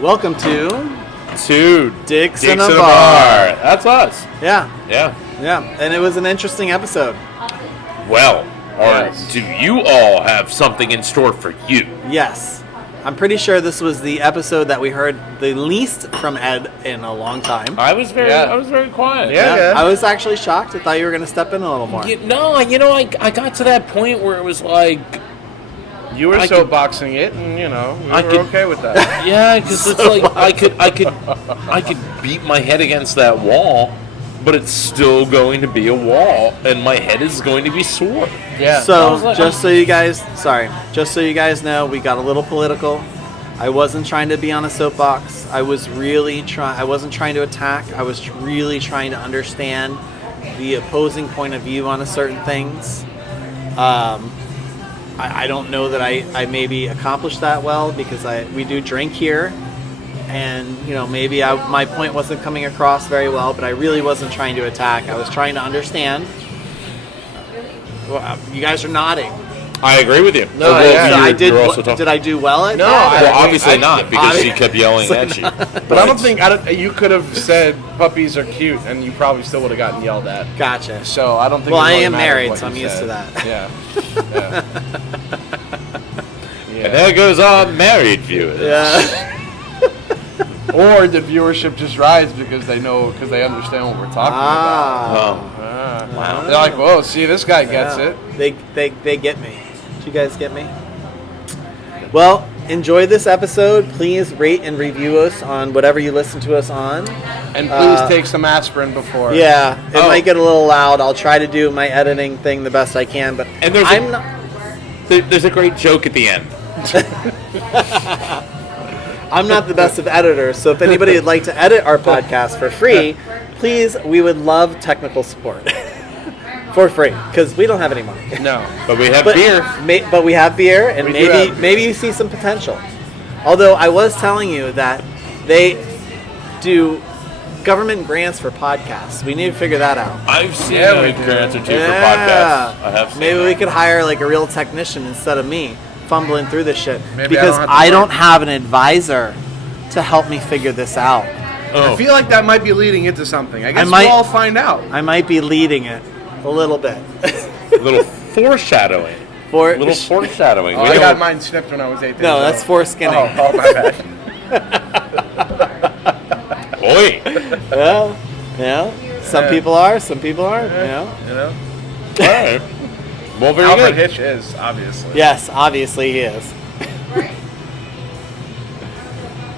Welcome to Two Dicks in a Bar. That's us. Yeah, Yeah. and it was an interesting episode. Well, Yes. do you all have something in store for you? Yes, I'm pretty sure this was the episode that we heard the least from Ed in a long time. I was very quiet. Yeah. I was actually shocked. I thought you were going to step in a little more. I got to that point where it was like, You were I so could- boxing it, and we I were could- okay with that. yeah, because it's like I could beat my head against that wall, but it's still going to be a wall, and my head is going to be sore. Yeah. I So, was like- just so you guys know, we got a little political. I wasn't trying to be on a soapbox. I wasn't trying to attack. I was really trying to understand the opposing point of view on certain things. I don't know that I maybe accomplished that well because we do drink here, and maybe my point wasn't coming across very well, but I really wasn't trying to attack. I was trying to understand. Well, you guys are nodding. I agree with you. No, Well, yeah. So you're- I did. you're also talking- Did I do well at No, that? Well, I- obviously not, because I- she kept yelling at you. But I don't think you could have said puppies are cute, and you probably still would have gotten yelled at. Gotcha. So I don't think. Well, it I really am mattered married, what so you I'm used said. to that. Yeah. Yeah. And there goes our married viewers. Yeah. Or the viewership just rises because they understand what we're talking about. Oh. Wow. They're like, whoa, see, this guy gets Yeah. it. They get me. Do you guys get me? Well, enjoy this episode. Please rate and review us on whatever you listen to us on. And please take some aspirin before. Yeah, it Oh. might get a little loud. I'll try to do my editing thing the best I can, but And there's I'm not. There's a great joke at the end. I'm not the best of editors, so if anybody would like to edit our podcast for free, please, we would love technical support for free because we don't have any money. No. But we have But, beer. but we have beer, and We do have beer. maybe you see some potential. Although I was telling you that they do government grants for podcasts. We need to figure that out. I've seen Yeah, a we do. grant or two for podcasts. I have seen Maybe that. we could hire like a real technician instead of me fumbling through this shit. Maybe I because don't have to I work. don't have an advisor to help me figure this out. Oh. I feel like that might be leading into something. I guess might- we'll all find out. I might be leading it a little bit. A little foreshadowing. For A little foreshadowing. Oh, We I got don't- mine snipped when I was 8 days no, old. that's foreskinning. Oh, my bad. Oi. Well, yeah. Some Yeah. people are, some people aren't. You know? All right. Well, very Alfred good. Hitch is, obviously. Yes, obviously he is.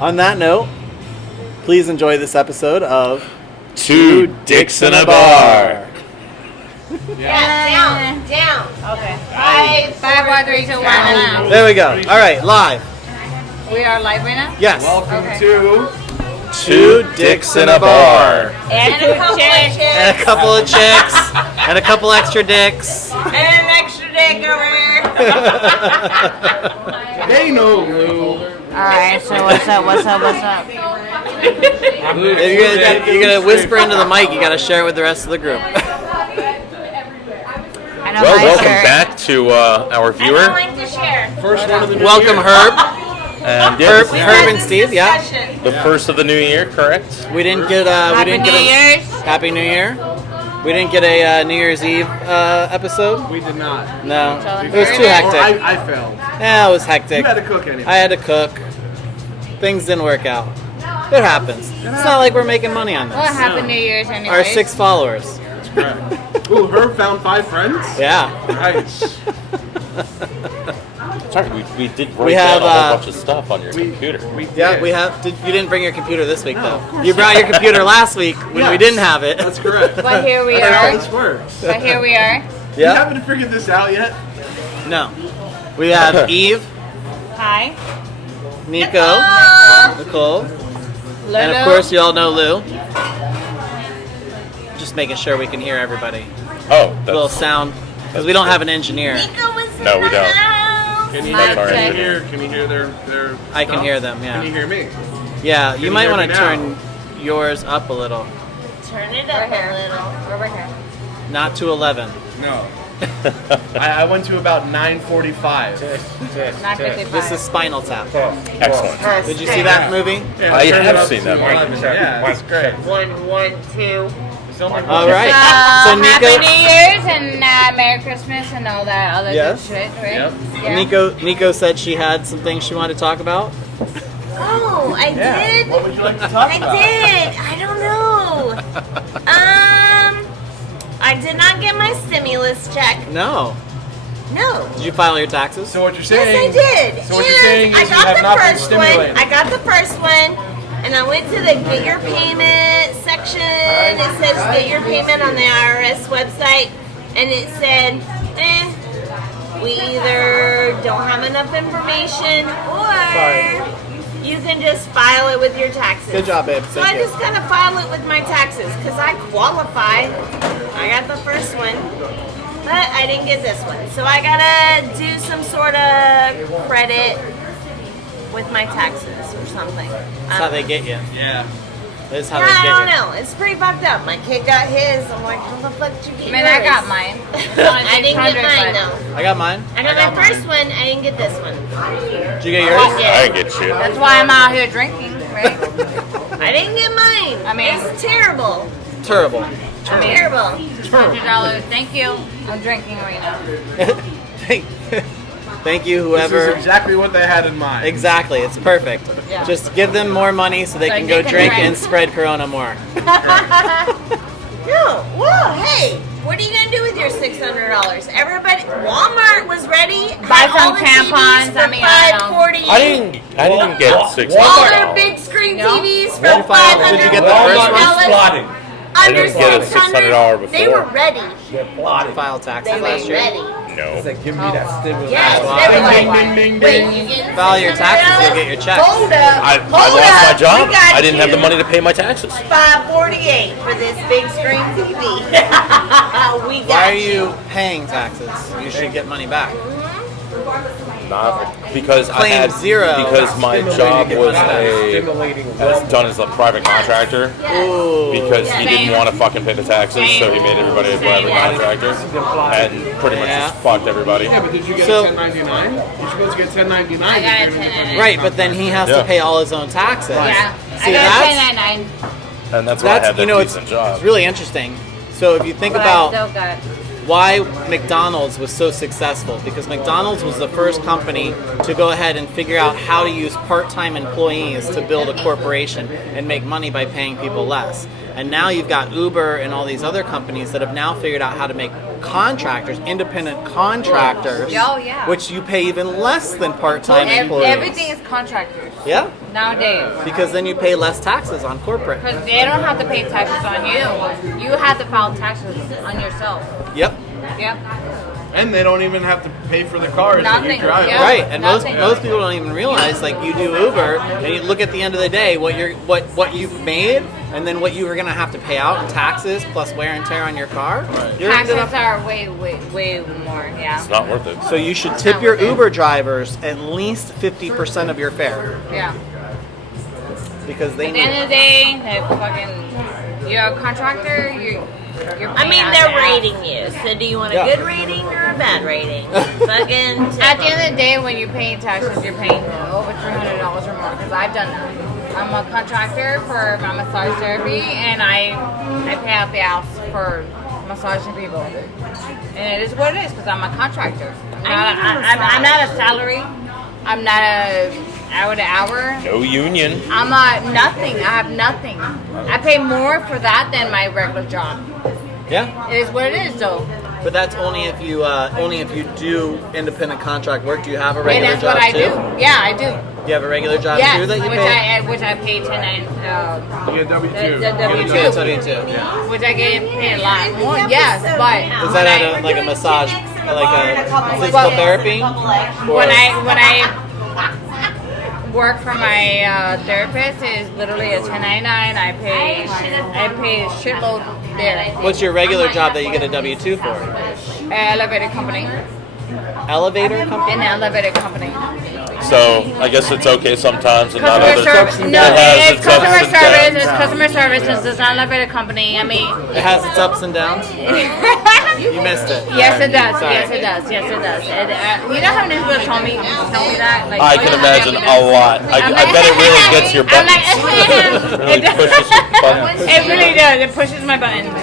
On that note, please enjoy this episode of Two dicks in a bar. Yeah, down. Okay. 5, 5, 4, 3, 2, 1, now. There we go. All right, live. We are live right now? Yes. Welcome Okay. to Two dicks in a bar. And a couple of And chicks. a couple of chicks and a couple extra dicks. And an extra dick over here. They Know Lou. Alright, so what's up? If you're gonna whisper into the mic, you gotta share it with the rest of the group. I know Well, my welcome shirt. back to our I don't viewer. like to share. First one of the new Welcome, year. Herb. And yeah, Herb, this is Herb and Steve. Yeah. Discussion. the first of the new year, correct? We didn't get Happy New Year's. Happy New Year. We didn't get a New Year's Eve episode. We did not. No, So it was too Or hectic. I failed. Yeah, it was hectic. You had to cook anyway. I had to cook. Things didn't work out. It happens. It's not like we're making money on Well, this. Happy New Year's anyways. Our 6 followers. Ooh, Herb found 5 friends? Yeah. Nice. Sorry, we did write We have, down a whole bunch of stuff on your computer. Yeah, we have. You didn't bring your computer this week, though. You brought your computer last week when we Yes. didn't have it. That's correct. But here we That's how are. this works. But here we are. You Yeah. haven't figured this out yet? No. We have Eve, Hi. Nico, Nicole, Lulu. and of course you all know Lou. Just making sure we can hear everybody. Oh, Little that's, sound, because we don't have an engineer. No, we don't. Can you Mic hear, check. can you hear their I can stuff? hear them, Can you yeah. hear me? Yeah, Can you you might hear want me to now? turn yours up a little. Turn it up a little. Over here. Not to 11. No. I went to about 9:45. Not 55. This is Spinal Tap. Excellent. Did you see that movie? Yeah, I turned have it up seen to that movie. 11. Yeah, it's great. 1, 1, 2. All right. So, So Happy Nico, New Year's and Merry Christmas and all that other Yes. good shit, right? Yep. Yeah. Nico said she had some things she wanted to talk about. Oh, I did? What would you like to talk I about? did. I don't know. I did not get my stimulus check. No. No. Did you file your taxes? So what you're Yes, saying? I did. So what you're saying is I you got have the not been first one. stimulated. I got the first one, and I went to the get your payment section. It says get your payment on the IRS website, and it said, we either don't have enough information, or you can just file it with your taxes. Good job, babe. So Thank I you. just gotta file it with my taxes because I qualify. I got the first one, but I didn't get this one. So I gotta do some sort of credit with my taxes or something. That's how they get you. Yeah. That's how Yeah, they I get don't you. know. It's pretty fucked up. My kid got his. I'm like, how the fuck did you get I mean, I yours? got mine. I didn't get mine though. I got mine. I got my first one. I didn't get this one. Did you get yours? I didn't get shit. That's why I'm out here drinking, right? I didn't get mine. I mean- it's terrible. Terrible. Terrible. $100. Thank you. I'm drinking right now. Thank you, This is whoever. exactly what they had in mind. Exactly. It's perfect. Yeah. Just give them more money so they So can they go can drink drink. and spread Corona more. No. Whoa. Hey. What are you gonna do with your $600? Everybody. Walmart was ready. Buy had all some the tampons. TVs for I mean, I don't know. $548. I didn't get six. All their big screen No. TVs for Did you find- $500. did you get the first one? Plotting. I Under didn't get a $600. $600 They were before. ready. They're plotting. File They taxes were last year. ready. No. Give me that stimulus. Yes, Wow. they were Ding, like, ding, ding, wait, ding. you get File your taxes, $600? you'll get your checks. Hold up. I Hold lost my up. job. We got I didn't have the you. money to pay my taxes. $548 for this big screen TV. We got Why are you paying taxes? You should get money back. Not because I Claim had zero. because my job was Stimulating done as a private contractor Ooh. because he didn't Same. want to fucking pay the taxes, so he made everybody a private Same. contractor and pretty much Yeah. just fucked everybody. Yeah, but did you get So- a 1099? You're supposed to get 1099. I got a if you're gonna get 1099. Right, but then he has Yeah. to pay all his own taxes. Yeah. See, I got that's- 1099. And that's why I That's had that you know it's decent job. really interesting. So if you think But I about still got why McDonald's was so successful, because McDonald's was the first company to go ahead and figure out how to use part-time employees to build a corporation and make money by paying people less. And now you've got Uber and all these other companies that have now figured out how to make contractors, independent contractors, Oh, yeah. which you pay even less than part-time employees. everything is contractors Yeah, nowadays. because then you pay less taxes on corporate. Because they don't have to pay taxes on you. You have to file taxes on yourself. Yep. Yep. And they don't even have to pay for the cars that you Nothing, drive. yeah. Right, and Nothing. most people don't even realize, like, you do Uber and you look at the end of the day what you've made and then what you were gonna have to pay out in taxes plus wear and tear on your car. You're ended Taxes up, are way more, yeah. It's not worth it. so you should tip your Uber drivers at least 50% of your fare Yeah. because they At the need end of the it. day, they fucking, you're a contractor, you're I paying mean, out they're the ass. rating you. So do you want a Yeah. good rating or a bad rating? Fucking At the end of the day, when you're paying taxes, you're paying over $300 or more. Because I've done that. I'm a contractor for my massage therapy, and I pay out the ass for massaging people. And it is what it is because I'm a contractor. I'm not a salary. I'm not a hour to hour. No union. I'm a nothing. I have nothing. I pay more for that than my regular job. Yeah, It is what it is, though. but that's only if you do independent contract work. Do you have a And regular that's job what I too? do. Yeah, I do. You have a regular job Yes, too that you which pay? I pay 10 You get W2. the W2. Yeah, W2. Yeah. which I get paid a lot more. Yes, but Is that at like a massage, like a physical therapy? when I work for my therapist, is literally a 1099. I pay a shitload there. What's your regular job that you get a W-2 for? Elevator company, Elevator company? an elevator company. So I guess it's okay sometimes and not Customer others. service. No, It has it's customer ups and service. downs. It's customer service. It's not an elevator company. I mean, It has its ups and downs. You missed it. yes, it does. Sorry. Yes, it does. Yes, it does. You know how many people tell me that? Like, I can imagine a lot. I bet it really gets your I'm buttons. like, Really pushes your buttons. it really does. It pushes my buttons.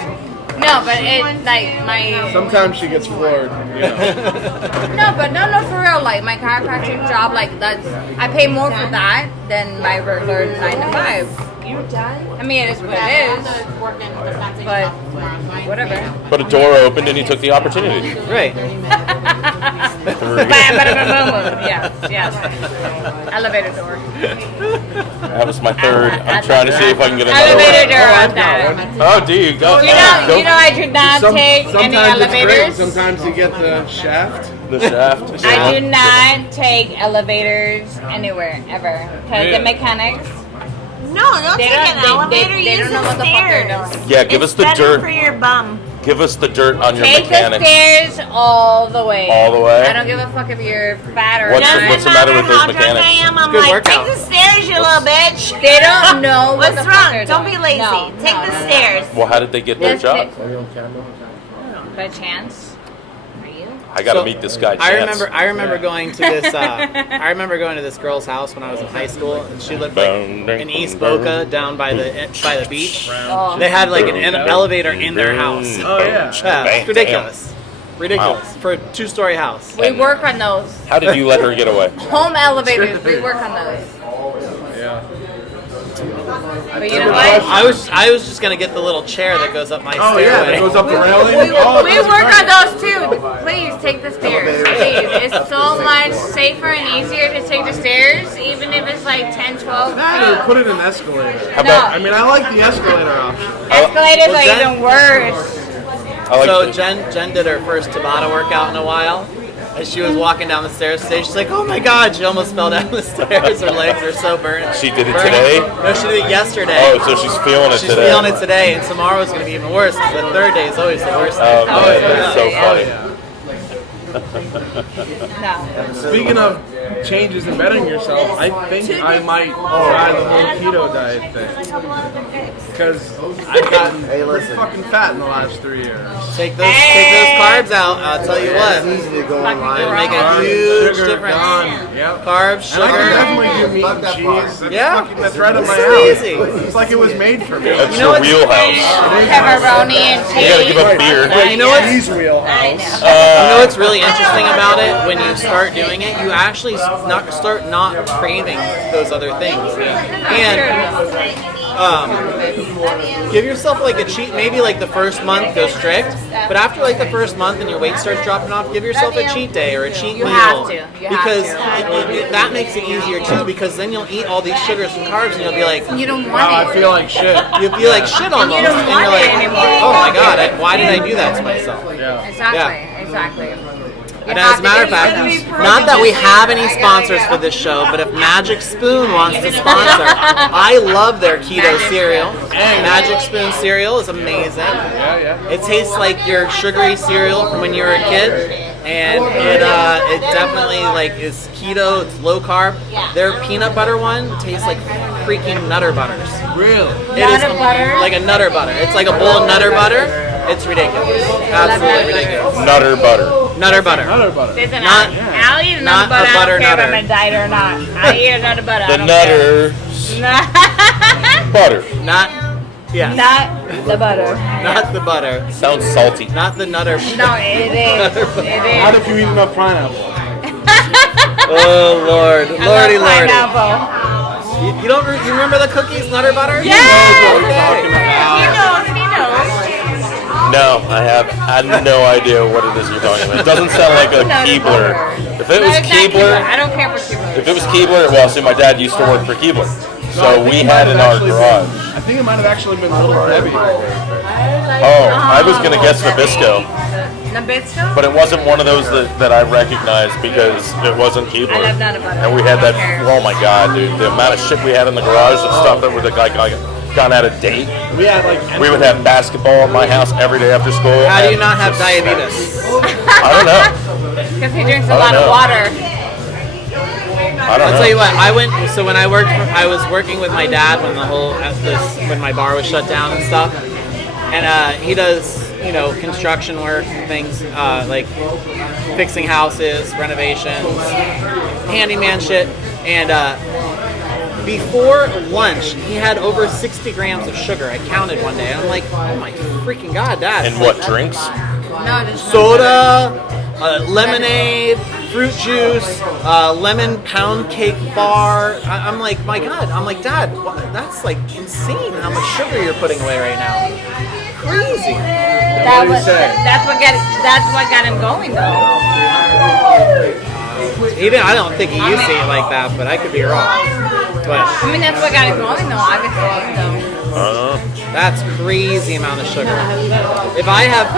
No, but it like my Sometimes she gets floored. You know. no, for real. Like my chiropractic job, like that's I pay more for that than my regular 9 to 5. I mean, it is what it is. But whatever. But a door opened and he took the opportunity. Right. Yes. Elevator door. That was my third. I'm trying to see if I can get another Elevator one. door on that. Oh, do you go? You know, I do not take any Sometimes it's great. elevators. Sometimes you get the shaft. the shaft. I do not take elevators anywhere ever because the mechanics. No, don't They take don't- an they- elevator. they Use don't know the what the fuck they're stairs. doing. Yeah, give us the Better dirt. for your bum. Give us the dirt on your Take the mechanics. stairs all the way. All the way? I don't give a fuck if you're fat or What's the- not. what's the matter with those How drunk mechanics? I am, I'm Good like, workout. take the stairs, you little bitch. They don't know what What's the fuck wrong? they're Don't doing. be lazy. No, Take no, the no, no. stairs. Well, how did they get their Just job? By chance. Are you? I got to So, meet this guy. I Chance. remember going to this. I remember going to this girl's house when I was in high school, and she lived like in East Boca, down by the beach. Oh. They had like an elevator in their house. Oh yeah. Yeah, it's ridiculous. Ridiculous for a 2-story house. We work on those. How did you let her get away? Home elevators, we work on those. Yeah. But you know what? I was just gonna get the little chair that goes up my Oh stairway. yeah, that goes up the railing. We Oh, work on those too. Please take the stairs. Please. It's so much safer and easier to take the stairs, even if it's like 10, 12 That or feet. put it in escalator. How about? I mean, I like the escalator option. Escalators Well, are Jen- even worse. I like So the- Jen did her first Tabata workout in a while. As she was walking down the stairs today, she's like, "Oh my God!" She almost fell down the stairs. Her legs are so burnt. She did it Burnt. today? No, she did it yesterday. Oh, so she's feeling it She's today. feeling it today, and tomorrow's gonna be even worse. 'Cause the third day is always the worst. Oh, day. man, yeah. that's so funny. No. Speaking of changes in bettering yourself, I think I might try the whole keto diet thing because I've gotten pretty fucking fat in the last 3 years. Take those carbs out. I'll tell you what. It'll make a huge Sugar difference. gone. Yep. Carbs, And I can sugar. definitely do meat and cheese. That's Yeah. that's right up my So alley. easy. It's like it was made for me. That's You know your what's- wheelhouse. Pepperoni and You gotta give cheese. up beer. Well, you know what's Cheese wheelhouse. You know what's really interesting about it? When you start doing it, you actually start not craving those other things. And give yourself like a cheat. Maybe like the first month, go strict. But after like the first month and your weight starts dropping off, give yourself a cheat day or a cheat You meal. have to. You have because to. that makes it easier too. Because then you'll eat all these sugars and carbs, and you'll be like, You don't Wow, want I it. feel like shit. you'll be like shit almost, don't and want you're it like, anymore. oh my God, why did I do that to myself? Exactly. And as a matter of fact, not that we have any sponsors for this show, but if Magic Spoon wants to sponsor, I love their keto cereal. Magic Spoon cereal is amazing. Yeah, yeah. It tastes like your sugary cereal from when you were a kid, and it definitely like is keto. It's low carb. Their peanut butter one tastes like freaking Nutter Butters. Really? It is Nutter butter? like a Nutter Butter. It's like a bowl of Nutter Butter. It's ridiculous. Absolutely ridiculous. Nutter butter. Nutter Butter. Nutter butter. Listen, Not- I'll eat not another butter. a butter I don't care if nutter. I'm on a diet or not. I'll eat another butter. The I don't care. nutter butter. Not, yeah, Not the butter. not the butter. Sounds salty. Not the Nutter. No, it is. It Not is. if you eat enough pineapple. Oh Lord, I Lordy, love Lordy. pineapple. You don't you remember the cookies, Nutter Butter? Yes! Okay. He knows. No, I have no idea what it is you're talking about. It doesn't sound like a Keebler. If it was No, it's not Keebler, I don't care for Keebler. if it was Keebler, well, see, my dad used to work for Keebler, so we had in our garage. I think it might have actually been Little Debbie. Oh, I was gonna guess Nabisco, Nabisco? but it wasn't one of those that I recognized because it wasn't Keebler. I love Nutter Butter. And we had that. I don't care. Oh my God, dude! The amount of shit we had in the garage and stuff that would like gone out of date. We had like We would have basketball at my house every day after school. How do you and not have just- diabetes? I don't know. Because he drinks a I lot don't of know. water. I don't I'll know. tell you what. So when I was working with my dad when my bar was shut down and stuff. And he does, construction work and things like fixing houses, renovations, handyman shit. And before lunch, he had over 60 grams of sugar. I counted one day. And I'm like, oh my freaking god, Dad! And what drinks? No, just Soda, lemonade, fruit juice, lemon pound cake bar. I'm like, my God. I'm like, Dad, that's like insane how much sugar you're putting away right now. Crazy. That's what got him going though. I don't think he used to eat like that, but I could be wrong. But I mean, that's what got him going though. Obviously, so. that's crazy amount of sugar. If I have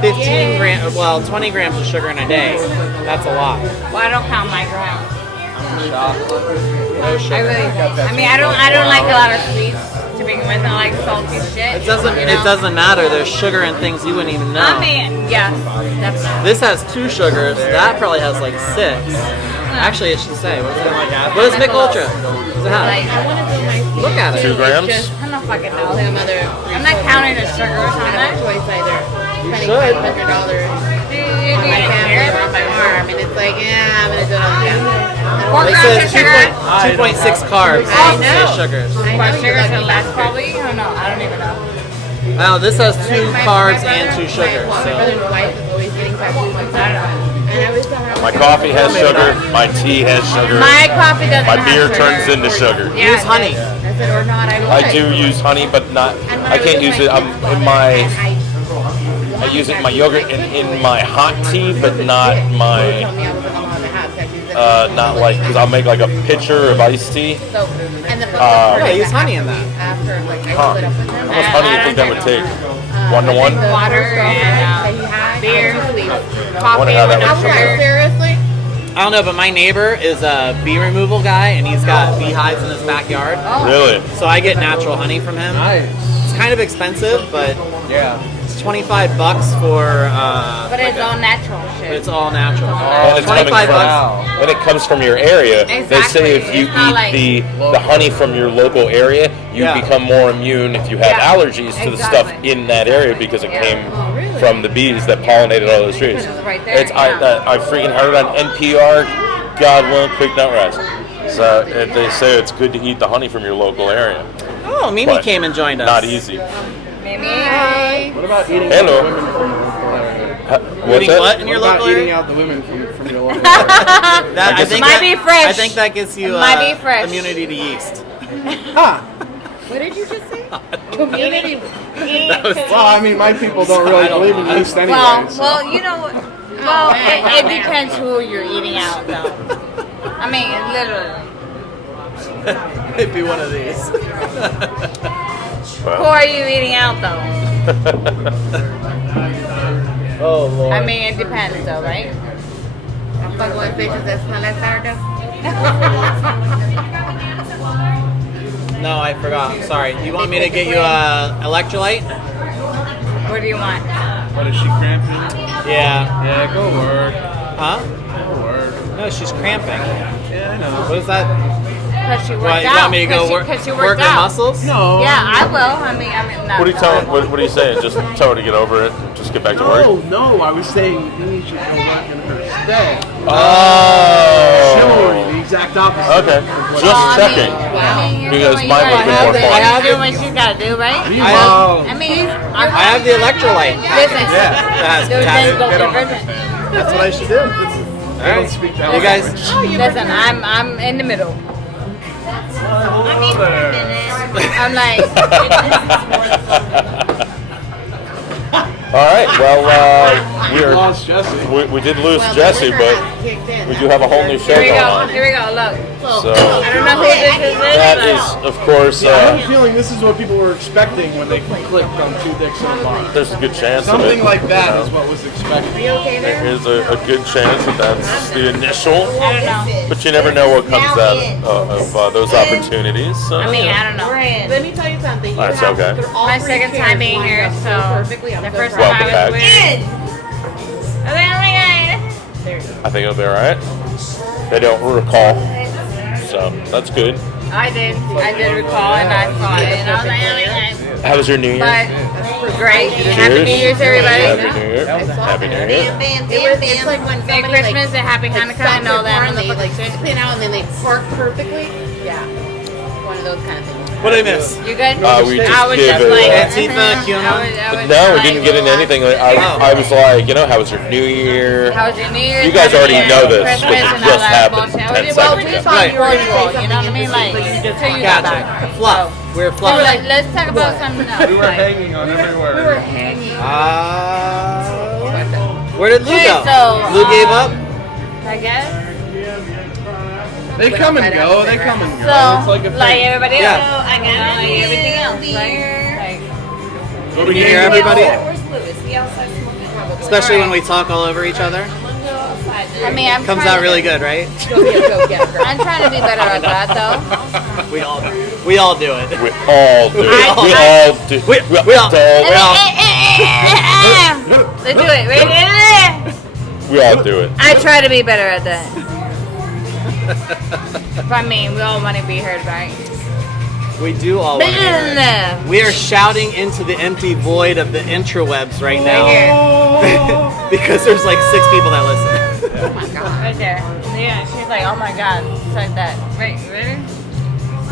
15 grams, 20 grams of sugar in a day, that's a lot. Well, I don't count my grams. No sugar. I don't like a lot of sweets to begin with. I like salty shit. It doesn't matter. There's sugar in things you wouldn't even know. I mean, yes, definitely. This has 2 sugars. That probably has like 6. Actually, it should say. What does Mick Ultra? Does it have? Like, Look at it. 2 grams? I don't fucking know. I'm not counting the sugar or something. choice either. You should. $100 Do you on my care family or about on my arm, and it's like, yeah, I'm gonna do it on camera. 4 It grams of says sugar? 2.6 carbs. I It know. says sugars. I But know sugar you're to lucky. less probably? I don't know. I don't even know. Wow, this has 2 My carbs brother- and 2 sugars. My So brother's wife is always getting tattoos like that. And I always tell her, My coffee has sugar. My tea has sugar. My coffee doesn't My have beer sugar. turns into sugar. Yeah, use it honey. does. I said, or not, I I do use honey, but not. I can't use it. I'm in my. I use it in my yogurt and in my hot tea, but not my. Not like because I'll make like a pitcher of iced tea. So, and the yeah, use honey in that. after, like, I Huh. split up with him. How much honey do you think that would take? 1 to 1? The Water first girlfriend and, that he had, beer. sweet. Coffee how that with no works. sugar. Seriously? I don't know, but my neighbor is a bee removal guy, and he's got beehives in his backyard. Really? So I get natural honey from him. Nice. It's kind of expensive, but Yeah. it's $25 for. But it's all natural shit. It's all natural. And it's coming 25 from, bucks. and it comes from your area. They say Exactly. if you It's not eat like- the honey from your local area, you Yeah. become more immune if you have Yeah, allergies to the stuff exactly. in that area because it came Oh, really? from the bees that pollinated all those trees. It's right there, It's I freaking heard on NPR, God willing, quick nut rise. So they say it's good to eat the honey from your local area. Oh, Mimi But came and joined us. Not easy. Maybe. What about eating Hello. out the women from your local area? What's Eating that? what in your What about local eating area? out the women from your local area? That, I think Might that, be fresh. I think that gives you Might be fresh. immunity to yeast. Huh. What did you just say? Community. Well, I mean, my people don't really believe in yeast anyway. so. Well, you know what? Well, it depends who you're eating out, though. I mean, literally. It'd be one of these. Who are you eating out, though? Oh Lord. I mean, it depends, though, right? I'm fucking with bitches that smell like sourdough. No, I forgot. I'm sorry. You want me to get you a electrolyte? What do you want? What is she cramping? Yeah. Yeah, go word. Huh? Go word. No, she's cramping. Yeah, I know. What is that? Because you Why, worked you out. want me to go work, Because you work worked her out. muscles? No. Yeah, I will. I mean, no. What are you telling? What are you saying? Just tell her to get over it. Just get back to work. No, I was saying you should go back in her stead. Oh. Chivalry, the exact opposite. Okay. of what- Just I checking. mean, Because you mine gotta would be do more what- fun. You gotta do what you gotta do, right? I have, I mean, I have the electrolyte. listen. That has Then potassium. go different. That's what I should do. I don't speak that You guys, language. Listen, I'm in the middle. I mean, for a minute. I'm like, All right. Well, We lost Jesse. we did lose Well, the Jesse, liquor but has kicked in. we do have a whole new show here we going go. on. Here we go. Look. So I don't know who this is. that is, of course, I have a feeling this is what people were expecting when they clicked on Two Dicks in a Bar. there's a good chance of it. Something like that you know. is what was expected. You okay there? There's a good chance that that's the initial, I don't know. but you never know what comes out of those opportunities. So, I mean, I don't know. Let me tell you something. You That's have okay. all My three second chairs time being lined here, up so perfectly. I'm the so first proud. time I Welcome was back. weird. In. Oh my god. I think it'll be all right. I don't recall. So that's good. I did recall, and I saw it, and I was like, oh my God. How was your New Year? But great. Happy New Year's, everybody. Happy New Year. Happy New Year. Bam, It's bam, bam. like when Merry somebody Christmas and Happy Hanukkah and all that. and they like motherfucking shit. spin out and then they park perfectly. Yeah, one of those kind of things. What did I miss? You good? We I just was give just it. like, Antifa, QAnon? No, we didn't get into anything. I was like, how was your New Year? How was your New Year's? You guys Happy already New know Year, this, Christmas, because it and all just that happened bullshit. 10 Well, seconds we ago. saw Right. you before, you know what I mean? Like, until you got back. Fluff. We're We were fluff. like, let's talk about something else. We were hanging on every word. We were hanging. Where did Lou Okay, go? so, Lou gave up? I guess. They come and go. They come and go. So, It's like a like thing. everybody Yeah. else. I got like everything else, right? Can you hear everybody? Where's Lewis? He outside smoking. Especially when we talk all over each other. I mean, I'm Comes trying out to- really good, right? Go get her. I'm trying to be better at that, though. We all do it. We all do. I- We all do. We all- Let's do it. Ready? We all do it. I try to be better at that. But I mean, we all want to be heard, right? We do all want to be heard. We are shouting into the empty void of the intrawebs right now because there's like 6 people that listen. Oh my god. Right there. Yeah, she's like, oh my god. It's like that. Right, ready?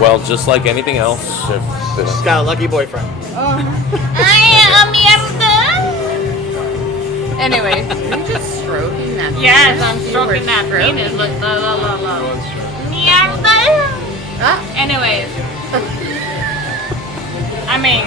Well, just like anything else, if She's got a lucky boyfriend. Anyways. You're just stroking that. Yes, penis. I'm stroking that Stroking. penis. Look, look. Ah, Anyways. I mean,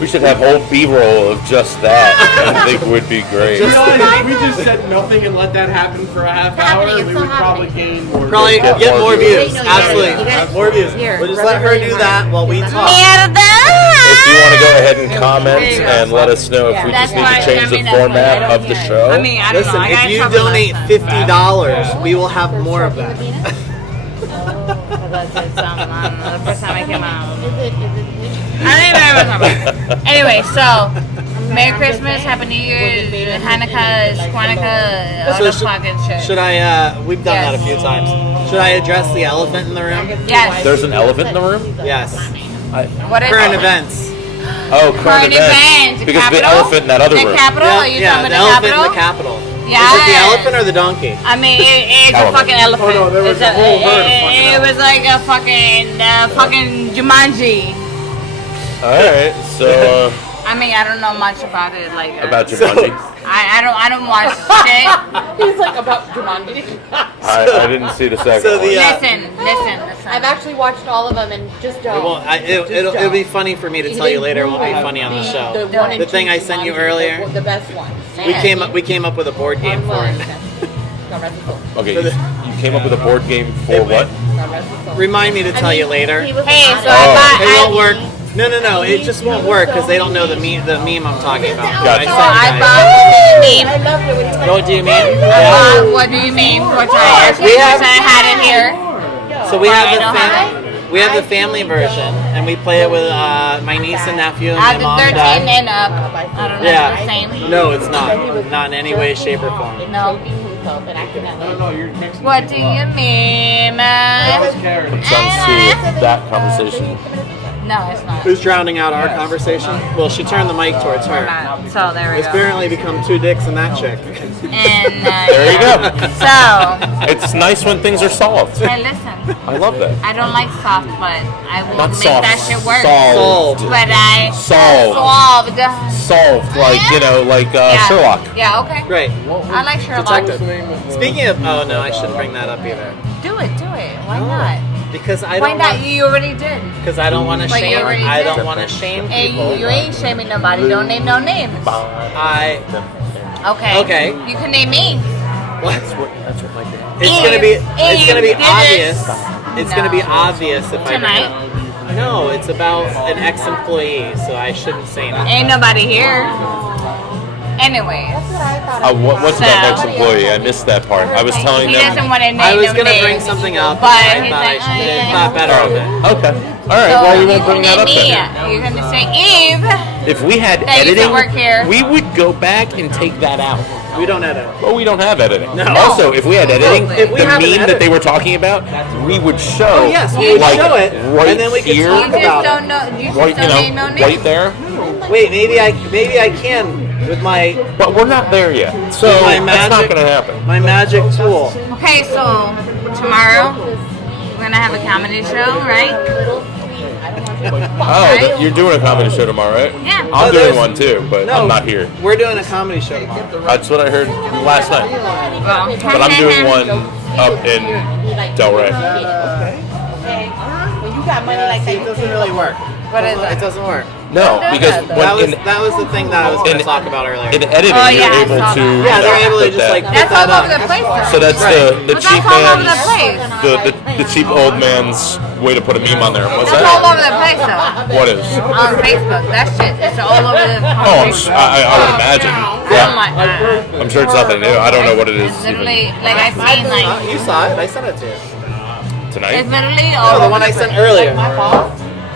we should have whole B-roll of just that, I think would be great. You know, if we just said nothing and let that happen for a half hour, happening, it's we still would probably happening. gain more. Probably Get get more more views. views. Wait, no, you Absolutely. gotta- More views. Here, We'll just rub let it her really do hard. that while we talk. If you want to go ahead and comment and let us know if we That's just need why- to change I mean, the that's why I format don't of the hear it. show. I mean, I don't Listen, know. I got if in you trouble donate last time. $50, we will have more of that. That's it, something. I don't know. The first time I came out. I don't even remember. Anyway, so Merry Christmas, Happy New Year, Hanukkah, Kwanzaa, all So the fucking shit. Should I, we've done that a Yes. few times. Should I address the elephant in the room? Yes. There's an elephant in the room? Yes. What is Current it? events. Oh, current events. The Because the Capitol? elephant in that other The room. Capitol? Are you yeah, talking the about elephant the in the Capitol? Capitol. Yeah. Is it the elephant or the donkey? I mean, it's a Elephant. fucking elephant. Oh, no, there was It's a whole herd of fucking It was like a fucking Jumanji. Alright, so I mean, I don't know much about it. Like about Jumanji. I don't watch shit. He's like about Jumanji. I didn't see the second So the, one. Listen. I've actually watched all of them and just don't. It won't, it'll be funny for me to tell you later. It won't be funny on the show. one and The thing two I sent you Jumanjis, earlier. the best one. We came up with a board game for it. Okay, you came up with a board game for what? Remind me to tell you later. Hey, so Oh. It won't work. No, it just won't work because they don't know the meme I'm talking about. Gotcha. I I sent bought the meme. I loved it when you you guys. What do you mean? What do you mean? Which I asked you, which I had it here. So we have I the don't family version, and we play it with my niece and nephew and my After mom 13 and dad. and up, I don't know. Yeah. The same. No, it's not. Not in any way, shape, or form. No. No, you're next. What do you mean? Karen. Puts on to that conversation. No, it's not. Who's drowning out our conversation? Well, she turned the mic towards We're her. not. So there we It's go. apparently become 2 dicks and that chick. And There you go. So, It's nice when things are solved. hey, listen. I love that. I don't like soft, but I will Not make soft. that shit work. Solved. Solved. But I Solved. solved. Solved, like, Yeah. Sherlock. Yeah. Okay. Great. I like Sherlock. Detective. Speaking of, oh no, I shouldn't bring that up either. Do it. Why not? Because I Why don't. not? You already did. Because I don't want to But you shame. already I did. don't want to shame people. And you ain't shaming nobody. Don't name no names. I. Okay. Okay. You can name me. What? That's what Mike did. It's gonna be. It's gonna be Did obvious. this. It's gonna be No. obvious if I bring it Tonight? up. No, it's about an ex-employee, so I shouldn't say anything. Ain't nobody here. Anyways, What's about next employee? I missed that part. I was telling he doesn't them. want to name I was them gonna names. bring something up, But I he's thought like, I should. "Oh, Thought better of it. Okay. All right. Well, we won't bring that up then. You're gonna say Eve. If we had That used to editing, work here. we would go back and take that out. We don't edit. But we don't have editing. No. Also, if we had editing, If we the have an meme that edit- they were talking about, we would show. Oh yes, we would like, show it, right and then we could here, talk about it. You just right, don't name no right there. Wait, maybe I can with my But we're not there yet, so my that's not magic- going to happen. my magic tool. Okay, so tomorrow we're gonna have a comedy show, right? Oh, you're doing a comedy show tomorrow, right? Yeah. I'm No, doing there's- one too, but No, I'm not here. We're doing a comedy show tomorrow. That's what I heard last night. Well, But I'm doing one up in Delray. When you got money like that, It doesn't really work. What is It it? doesn't work. No, because That was the thing that I was going to in- talk about earlier. in editing, Oh, yeah, I you're able saw to. that. Yeah, they're able to put just that- like put That's that all over the up. place. Though. So that's the But cheap that's all over the man's, place. the cheap old man's way to put a meme on there. What's That's all that? over the place though. What is? On Facebook, that shit. It's all over the. Oh, I would imagine. I don't Yeah, like that. I'm sure it's nothing new. I don't know what it is It's even literally like I've seen like You saw it. I sent it to you. it's tonight. literally all Oh, the over one I the sent place. earlier.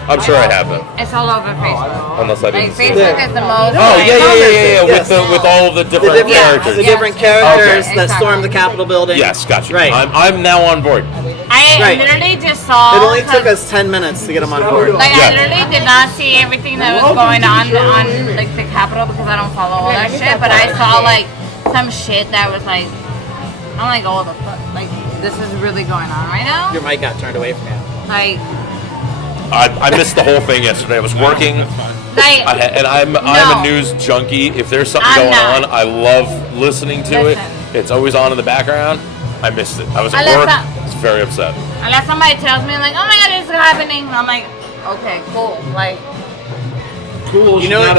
I'm sure I haven't, It's all over Facebook. unless I Like didn't see it. Facebook is the most. Oh like, yeah. Yes. With all of the The different different, characters. the Yeah. different characters Okay. that stormed the Capitol building. Yes, gotcha. Right. I'm now on board. I Right. literally just saw. It only took 'cause, us 10 minutes to get them on board. Like Yeah. I literally did not see everything that was going on like the Capitol because I don't follow all that shit. But I saw like some shit that was like, I'm like, oh the fuck, like this is really going on right now. Your mic got turned away from you. Like, I missed the whole thing yesterday. I was working. like. And I'm No. a news junkie. If there's something I'm going not. on, I love listening to Listen. it. It's always on in the background. I missed it. I was at Unless work. I- I was very upset. Unless somebody tells me like, oh my god, this is happening, I'm like, okay, cool. Like, Cool. You know what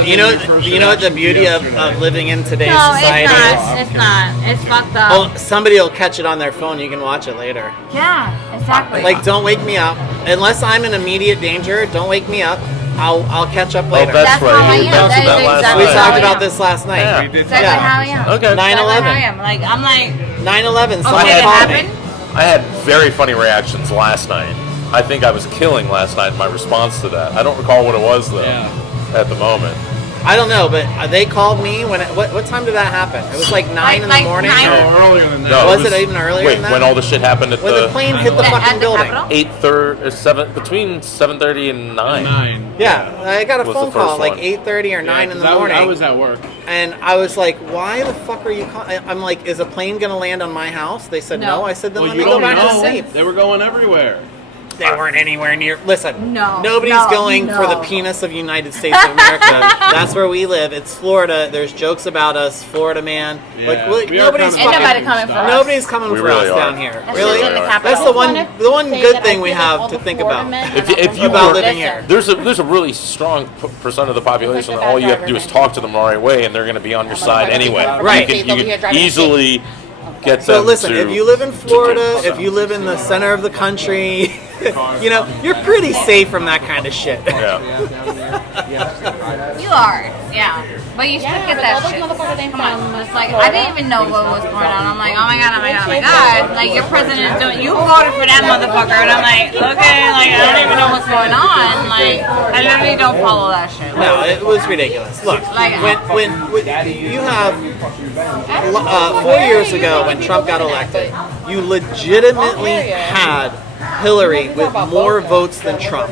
the beauty of living in today's no, society it's is? not. It's not. It's fucked up. Well, somebody will catch it on their phone. You can watch it later. Yeah, exactly. Like, don't wake me up unless I'm in immediate danger. Don't wake me up. I'll catch up later. that's That's right. how I You am. talked That about is last exactly we night. how talked I about am. this last night. Yeah. Exactly Yeah. how I am. Okay. Exactly 9/11. how I am. Like, I'm like, 9/11. Someone okay, it called me. happened. I had very funny reactions last night. I think I was killing last night in my response to that. I don't recall what it was though at the moment. I don't know, but they called me when. What time did that happen? It was like 9 in the Like morning. 9. or- earlier than that. No, Was it even earlier Wait, than that? when all the shit happened at When the plane hit the At fucking the building. Capitol? 8:30, 7 between 7:30 and 9. 9. Yeah, I got a Was phone the call first like one. 8:30 or 9 in the I morning. was at work. And I was like, why the fuck are you calling? I'm like, is a plane going to land on my house? They said no. No. I said, then Well, let you me go don't back to know. sleep. They were going everywhere. They weren't anywhere near. Listen, No, nobody's no, going for the no. penis of United States of America. That's where we live. It's Florida. There's jokes about us, Florida man. Yeah, like we are nobody's kind of Ain't fucking. nobody coming for us. Nobody's coming We for really us are. down here. That's Really? just in the capital. That's the one good thing we have to think about If you about were, living Listen. here. there's a really strong percent of the population that all you have to do is talk to them the right way, and they're going to be on your side anyway. Right. You can easily get So them listen, to. if you live in Florida, to do if you live in the center of the country, you know, you're pretty safe from that kind of shit. yeah. You are, yeah. But you still get that shit. Come on, it's like, I didn't even know what was going on. I'm like, oh my god, oh my god, oh my god. Like, your president is doing, you voted for that motherfucker. And I'm like, okay, like, I don't even know what's going on. Like, I literally don't follow that shit. No, it was ridiculous. Look, Like- when you have 4 years ago when Trump got elected, you legitimately had Hillary with more votes than Trump.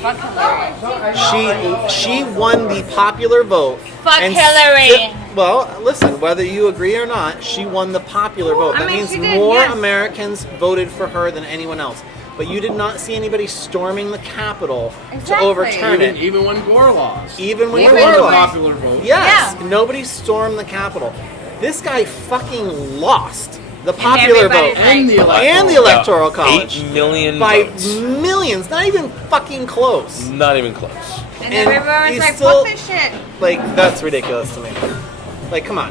Fuck Hillary. She won the popular vote. Fuck and Hillary. Well, listen, whether you agree or not, she won the popular vote. I That mean, means she did, more yes. Americans voted for her than anyone else. But you did not see anybody storming the Capitol to Exactly. overturn it. Even when Gore lost. Even when Even Gore Won the when- lost. popular vote. Yes, Yeah. nobody stormed the Capitol. This guy fucking lost the popular everybody's vote like- And the electoral. and the electoral college 8 million by votes. millions, not even fucking close. Not even close. And And then everyone's he's like, still- fuck this shit. Like, that's ridiculous to me. Like, come on.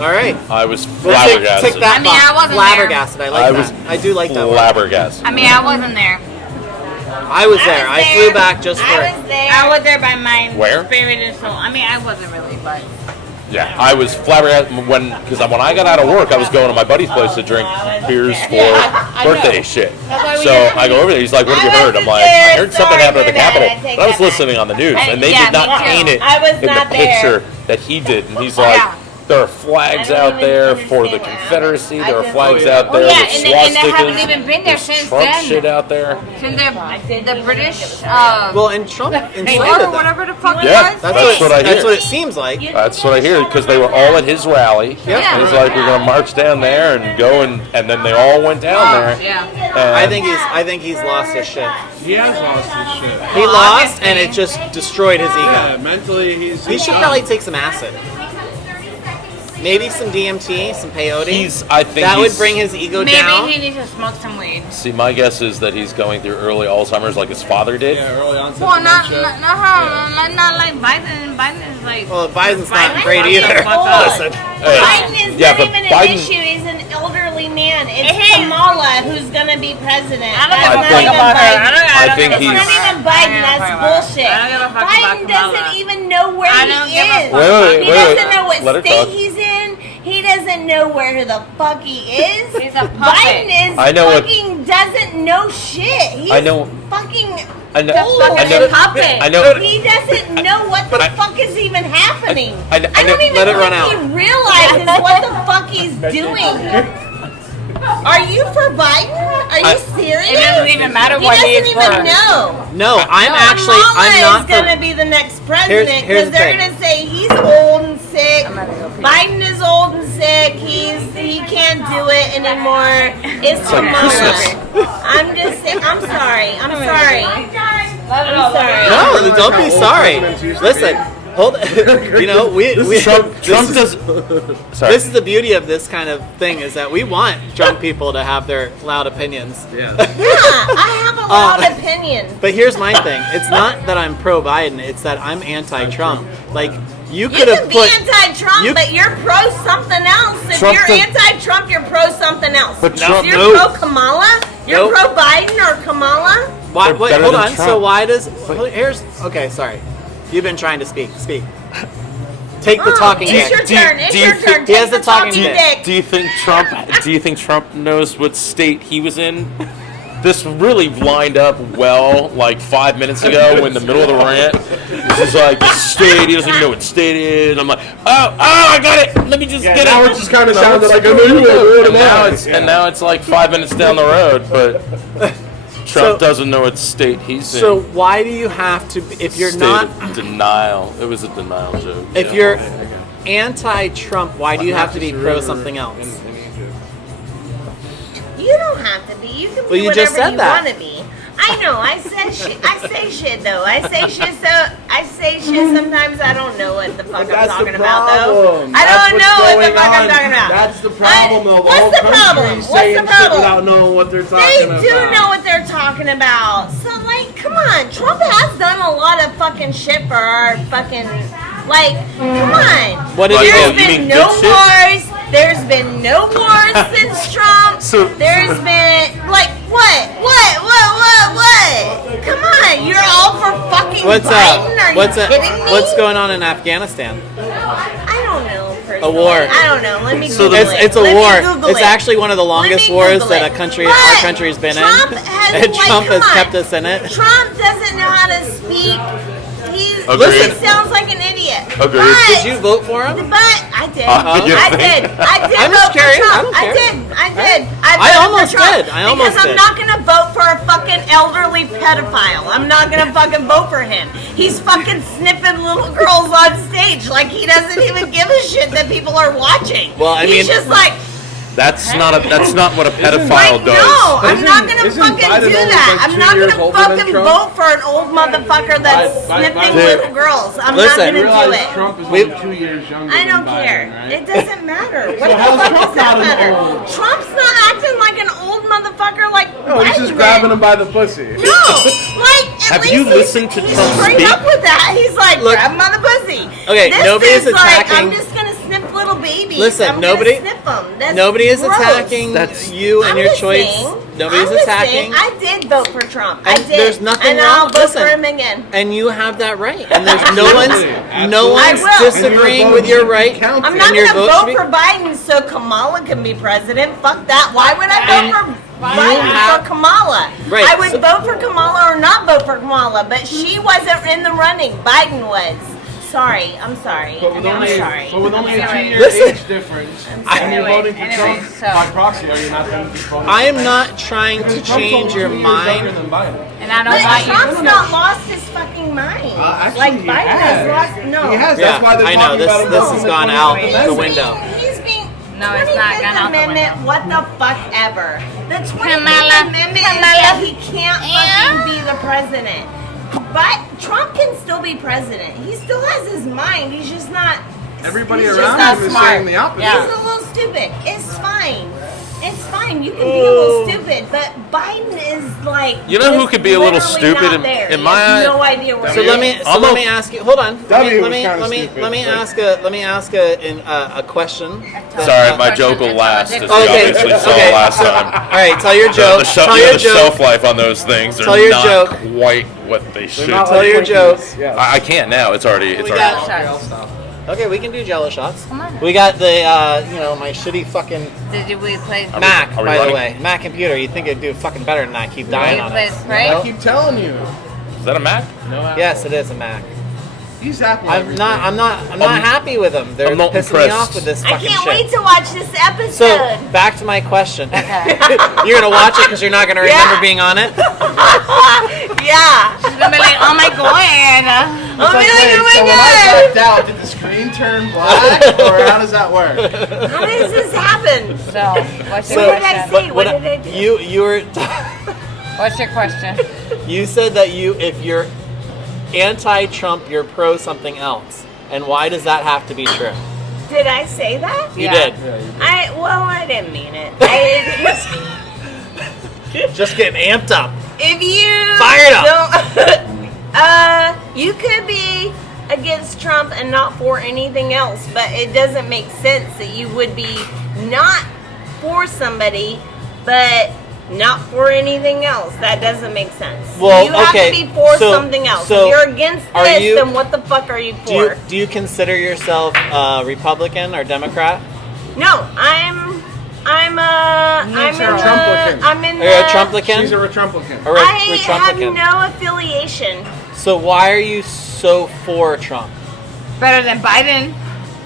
All right. I was We'll take flabbergasted. that I mean, I box. wasn't Flabbergasted. I like I that. was I do like that one. flabbergasted. I mean, I wasn't there. I was there. I flew back just for it. I was there by my Where? spirit and soul. I mean, I wasn't really, but Yeah, I was flabbergasted because when I got out of work, I was going to my buddy's place to drink beers for birthday shit. So I go over there. He's like, "What have you heard?" I'm like, "I heard something happened at the Capitol," but I was listening on the news, and they Yeah, did not me too. paint it I was in not the there. picture that he did, and he's like, Yeah. there are flags I don't out even there for the understand that. Confederacy. I There are just- flags out there yeah, with and they swastikas. haven't even been there There's since Trump then. shit out there. Since the British, Well, and Trump war inflated or them. whatever the fuck Yeah, it was. that's what I hear. That's what it seems like. That's what I hear, because they were all at his rally. Yeah. And he's like, we're going to march down there and go, and then they all went down there. Yeah. And I think he's lost his shit. He has lost his shit. He lost, and it just destroyed his Yeah, ego. mentally he's. He should done. probably take some acid. Maybe some DMT, some peyote. I think that he's- would bring his ego Maybe down. he needs to smoke some weed. See, my guess is that he's going through early Alzheimer's like his father did. Yeah, early onset Well, not dementia. not like Biden. Biden is like. Well, Biden's not Biden great fucking either. fuck up. Listen, Hey, Biden is yeah, not but even an Biden- issue. He's an elderly man. It's Hey. Kamala who's gonna be president. I don't That's give a not fuck even about her. Biden. I think It's not he's- even Biden. That's bullshit. I don't give a fuck Biden about Kamala. doesn't even know where I don't he give a is. fuck. Wait, He wait. doesn't know Let her what state talk. he's in. He doesn't know where the fuck he is. He's a puppet. Biden is I know what- fucking doesn't know shit. He's I know- fucking I know- old. I know- puppet. I know. He doesn't know what the I- fuck is even happening. I I know- don't even let it think run he out. realizes what the fuck he's doing. Are you for Biden? Are you serious? It doesn't even matter He what doesn't he's even for. know. no, I'm actually, Kamala I'm not is gonna for. be the next president Here's because the they're thing. gonna say he's old and sick. I'm gonna go pee. Biden is old and sick. He can't do it anymore. It's like Kamala. Christmas. I'm just saying. I'm sorry. I'm sorry. I'm sorry. No, don't be sorry. Listen, hold. You know, we Trump this is- does. Sorry. This is the beauty of this kind of thing is that we want drunk people to have their loud opinions. Yeah. Yeah, I have a loud opinion. But here's my thing. It's not that I'm pro Biden. It's that I'm anti-Trump. Like you You could have can be put. anti-Trump, you- but you're pro something else. If Trump you're does- anti-Trump, you're pro something else. But If Trump- you're no. pro Kamala, you're Nope. pro Biden or Kamala. Why, They're wait, better hold than on. So Trump. why does? Here's okay. Sorry, you've been trying to speak. Speak. Take the talking It's dick. your Do you- turn. It's do you your think- turn. He has Take the the talking talking dick. dick. Do you think Trump? Do you think Trump knows what state he was in? This really lined up well, like 5 minutes ago, in the middle of the rant. This is like the state. He doesn't even know what state it is. I'm like, oh, I got it. Let me just get Now it. it just kind of sounded like I know you were. And now it's like 5 minutes down the road, but Trump doesn't know what state he's in. So why do you have to? If you're State not, of denial. It was a denial joke. if yeah. you're anti-Trump, why do you have to be pro something else? You don't have to be. You can be Well, you whatever just said you that. want to be. I know. I said shit. I say shit though. I say shit. So I say shit. Sometimes I don't know what the fuck I'm That's talking the about though. problem. I That's don't what's know what the going fuck I'm on. talking about. That's the problem of What's all the problem? countries What's saying the shit problem? without knowing what they're They talking about. do know what they're talking about. So like, come on, Trump has done a lot of fucking shit for our fucking like. Come on. What did he There's do? You been mean no good shit? wars. There's been no wars since Trump. So- There's been like what? Come on, you're all for fucking What's Biden? Are What's you kidding me? What's going on in Afghanistan? I don't know. Personally. A war. I don't know. Let me So Google it. It's a Let me war. Google It's it. actually one of the longest wars Google that it. our country's been Trump in, has, and like, Trump come has on. kept us in it. Trump doesn't know how to speak. He Agreed. sounds like an idiot. Agreed. But, Did you vote for him? But I did. You I think? did. I did I'm vote just curious. for I Trump. don't care. I did. I I voted almost for Trump did. I almost because did. I'm not gonna vote for a fucking elderly pedophile. I'm not gonna fucking vote for him. He's fucking sniffing little girls on stage like he doesn't even give a shit that people are watching. Well, I he's mean- just like. That's not what a pedophile Like, does. no, I'm not gonna Isn't fucking Biden do only that. like I'm 2 not years gonna older than fucking Trump? vote for an old motherfucker that's Biden- sniffing Biden- little girls. I'm Listen, not You gonna do realize it. Trump is We- only 2 years younger I than don't Biden, care. right? It doesn't matter. What the how's fuck Trump does that not an matter? old? Trump's not acting like an old motherfucker like Oh, he's Biden just grabbing did. him by the pussy. No, like at Have least you he's- listened to he's Trump straight speak? up with that. He's like, Look- grab him on the pussy. Okay, this nobody's dude's like, attacking- I'm just gonna sniff little babies. Listen, I'm nobody- gonna sniff them. That's Nobody is gross. attacking That's- you and I'm your just choice. saying- Nobody's I'm just attacking. saying, I did vote for Trump. I And did. there's nothing and wrong- I'll vote listen. for him again. And you have that right. And there's no Absolutely. one's I will. disagreeing with your right. Count I'm it. not And your gonna vote vote should be- for Biden so Kamala can be president. Fuck that. Why would I And vote for Biden have- for Kamala? Right, I would so- vote for Kamala or not vote for Kamala, but she wasn't in the running. Biden was. sorry. But with I'm only, sorry. but with only a Anyway. 2-year Listen. age difference, and sorry. you're voting for Anyway, Trump so- by proxy, are you not going to be voting? I am not trying to Because Trump's change almost your 2 years younger mind. than Biden. And I don't But want you. Trump's not lost his fucking mind. Actually, like he Biden has lost. No. He has. Yeah, That's why they're I know. talking This- about him this voting has the gone 25th out Amendment. the window. He's being. No, it's not 25th gone out the Amendment. window. What the fuck ever? The 25th Kamala, Amendment is Kamala. that he can't fucking be the president. But Trump can still be president. He still has his mind. He's just not. Everybody he's just around not him is smart. saying the opposite. Yeah. He's a little stupid. It's fine. It's fine. You can be a little stupid, but Biden is like. You know who just could be a little literally stupid not in- there. in He my has eye- no idea where. So he let me is. let me ask you. Hold on. W Let was me kinda let me stupid, let me but- ask a question. Sorry, my joke will last, as you Okay, obviously saw okay. last time. All right, tell your joke. The Tell your joke. shelf life on those things are Tell your not joke. quite what they should. not Tell like your joke. Twinkies. Yeah. I can't now. It's already. It's We already. got- I'll stop. Okay, we can do Jello shots. Come on. We got the my shitty fucking Did we play? Mac, are we by the running? way. Mac computer. You'd think it'd do fucking better than that. Keep dying on play it. Sprite? I keep telling you. Is that a Mac? No, Yes, it is a Mac. He's Apple. I'm not happy with them. They're I'm not pissing me impressed. off with this I fucking can't shit. wait to watch this episode. So back to my question. You're gonna watch it because you're not gonna remember being on it. yeah. She's gonna be like, oh my god. I'll be like, oh my so when I god. blacked out, did the screen turn black, or how does that work? How does this happen? So, what's your So, What did I question? say? What did I do? you were What's your question? you said that if you're anti-Trump, you're pro something else, and why does that have to be true? Did I say that? You Yeah. did. I didn't mean it. Just getting amped up. If you Fired don't, you could be against Trump and not for anything else, but it doesn't make sense that you would be not for somebody, but not for anything else. That doesn't make sense. Well, you have okay, to be for so- something else. so if you're against are this, you- then what the fuck are you for? Do you consider yourself Republican or Democrat? No, I'm in Neutral. the, Trumplican. I'm in Are you a the, Trumplican? She's a Trumplican. Or I have Trumplican? no affiliation. So why are you so for Trump? Better than Biden.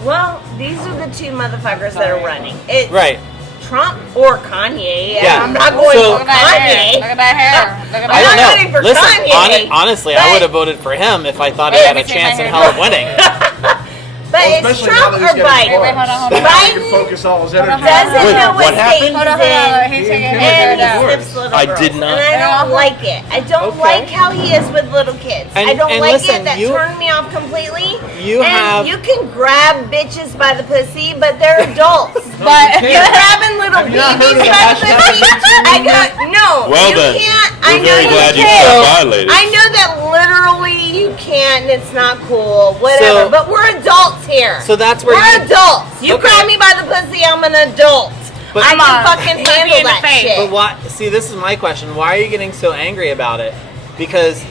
Well, these are the two motherfuckers that are running. It's Right. Trump or Kanye. And Yeah. I'm not going So- Look for at that hair. Look Kanye. at that hair. Look at I that don't I'm hair. not voting know. for Listen, Kanye, honestly, I but- would have voted for him if I thought he Hey, had a let me see chance my in hair. hell of winning. But Well, it's especially now Trump that he's or getting Biden. Wait, hold on, hold on. He Biden can focus all his energy. doesn't Wait, know what what state happened? he's Hold on, hold on. in. He's taking his And hair And he down. sniffs little I girls. did not- And I don't like it. I don't Okay. like how he is with little kids. And- I don't and like listen, it. That you- turned me off completely. You and have- you can grab bitches by the pussy, but they're adults. But You're grabbing little Have you not babies heard of the by the hashtag pussy. I got no. Well you then, can't. we're I know very you glad you can't. stopped by, ladies. I know that literally you can't. And it's not cool. Whatever. So- but we're adults here. So that's where we're you- adults. You Okay. grab me by the pussy, I'm an adult. But- I Come can on. fucking Punch me handle in the that face. shit. But why? See, this is my question. Why are you getting so angry about it? Because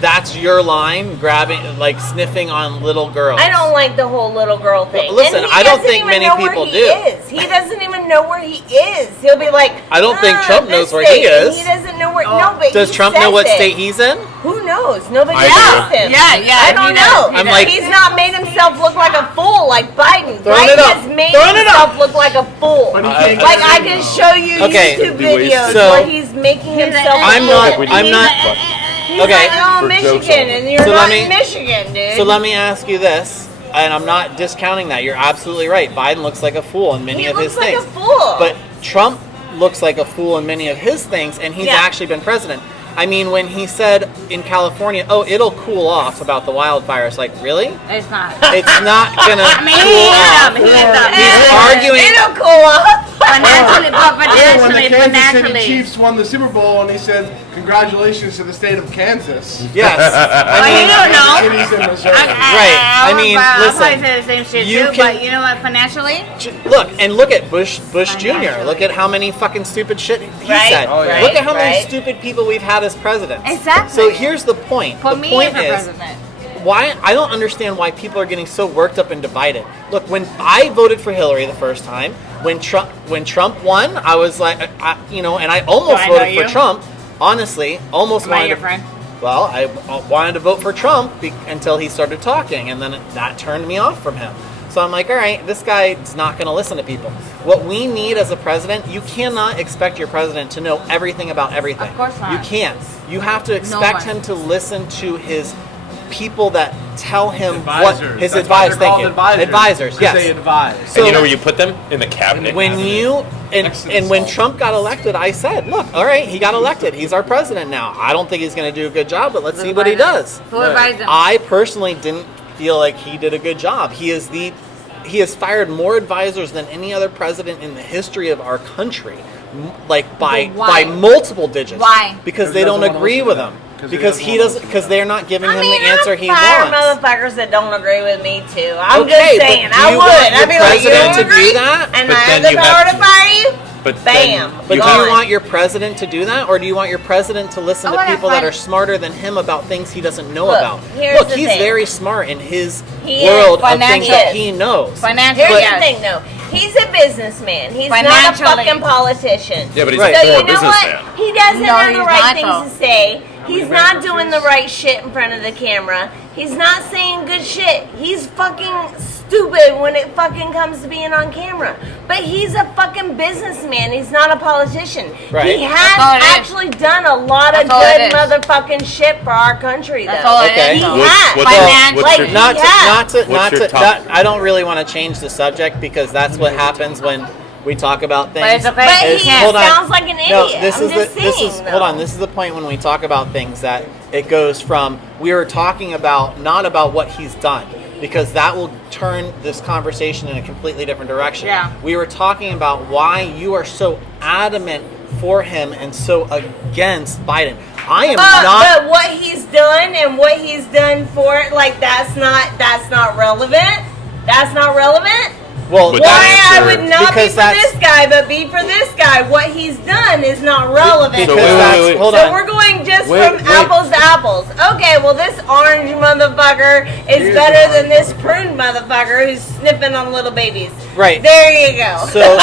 that's your line, grabbing, like sniffing on little girls. I don't like the whole little girl thing. Well, listen, And he I don't doesn't think even many know where people he do. Is. He doesn't even know where he is. He'll be like, I don't think "Ah, Trump this knows where he state," and is. He doesn't know where. No, but Does he Trump know says what it. state he's in? Who knows? Nobody I asked do. him. Yeah, yeah, I don't he does. know. He I'm does. like- He's not made himself look like a fool like Biden. Throwing Biden it up. has made Throwing it himself up. look like a fool. But he can't Like get I it can anymore. show you Okay. YouTube Be wasted. videos So- where he's making himself. I'm look not. like I'm not. He's Okay. like, oh, For jokes Michigan, only. and you're So not let me- in Michigan, dude. So let me ask you this, and I'm not discounting that. You're absolutely right. Biden looks like a fool in many He of his looks like things. a fool. But Trump looks like a fool in many of his things, and he's Yeah. actually been president. I mean, when he said in California, "Oh, it'll cool off about the wildfires," like, really? It's not. It's not gonna I mean, cool off. He's arguing. It'll cool off. Financially, but Or when the financially, Kansas City financially. Chiefs won the Super Bowl and he said, "Congratulations to the state of Kansas." Yes. Well, I you mean, don't know. Cities in Missouri. Right. I mean, I'll listen, probably say the same shit you too, can- but you know what? Financially, look at Bush Jr. Financially. Look at how many fucking stupid shit he Right, said. Oh, yeah. Look at how many right. stupid people we've had as presidents. Exactly. So here's the point. put the me point in for is, president. why I don't understand why people are getting so worked up and divided. Look, when I voted for Hillary the first time, when Trump won, I was like, and I almost Do I know voted for you? Trump. Honestly, almost Am I wanted your to- friend? Well, I wanted to vote for Trump until he started talking, and then that turned me off from him. So I'm like, all right, this guy's not going to listen to people. What we need as a president, you cannot expect your president to know everything about everything. Of course not. You can't. You have to expect him to listen to his people that tell him Advisors. what his That's why advice. they're Thank called you. Advisors. Yes. They advise. So And you know where you put them? In the cabinet. when you and when Trump got elected, I said, look, all right, he got elected. He's our president now. I don't think he's going to do a good job, but let's see what he does. Who advised him? I personally didn't feel like he did a good job. He has fired more advisors than any other president in the history of our country, like by But why? multiple digits. Why? Because they he don't doesn't wanna agree listen with to him. them. Because he doesn't. Because they're not giving him the answer he I've fired wants. motherfuckers that don't agree with me too. I'm Okay, just saying, but do I you would. want your I'd be like, you president don't to do agree, that? and But I have then the you power have to fire you. But Bam. then But you do have- you want your president to do that, or do you want your president to listen I to wanna people that find- are smarter than him about things he doesn't know Look, about? here's Look, the he's thing. very smart in his He is. world of things Financially. that he knows. Financially, Here's yes. the thing, though. He's a businessman. He's not a Financially. fucking politician. Yeah, but he's Right. a So poor you know what? businessman. He doesn't No, have the he's right not, things though. to say. He's not doing the right shit in front of the camera. He's not saying good shit. He's fucking stupid when it fucking comes to being on camera. But he's a fucking businessman. He's not a politician. Right. He That's all has it is. actually done a lot of That's all it good is. motherfucking shit for our country, though. That's all it Okay. is. He though. has. What's Financially. your- Like, Not to, Yeah. not to, What's not your to. top- Not, I don't really want to change the subject because that's what happens when we talk about things. But it's okay. But Is- he hold on. sounds like an idiot. No, this I'm is just the, this saying, is though. hold on. This is the point when we talk about things that it goes from we were talking about not about what he's done because that will turn this conversation in a completely different direction. Yeah. We were talking about why you are so adamant for him and so against Biden. I am not. But what he's done and what he's done for it, like that's not relevant. That's not relevant. Well, But Why that's I your- would not be because for that's- this guy, but be for this guy. What he's done is not relevant. because So wait, wait, that's wait. hold So on. we're going just Wait, from wait. apples to apples. Okay, well this orange motherfucker is Here's better the than this prune motherfucker who's sniffing on little babies. Right. There you go. So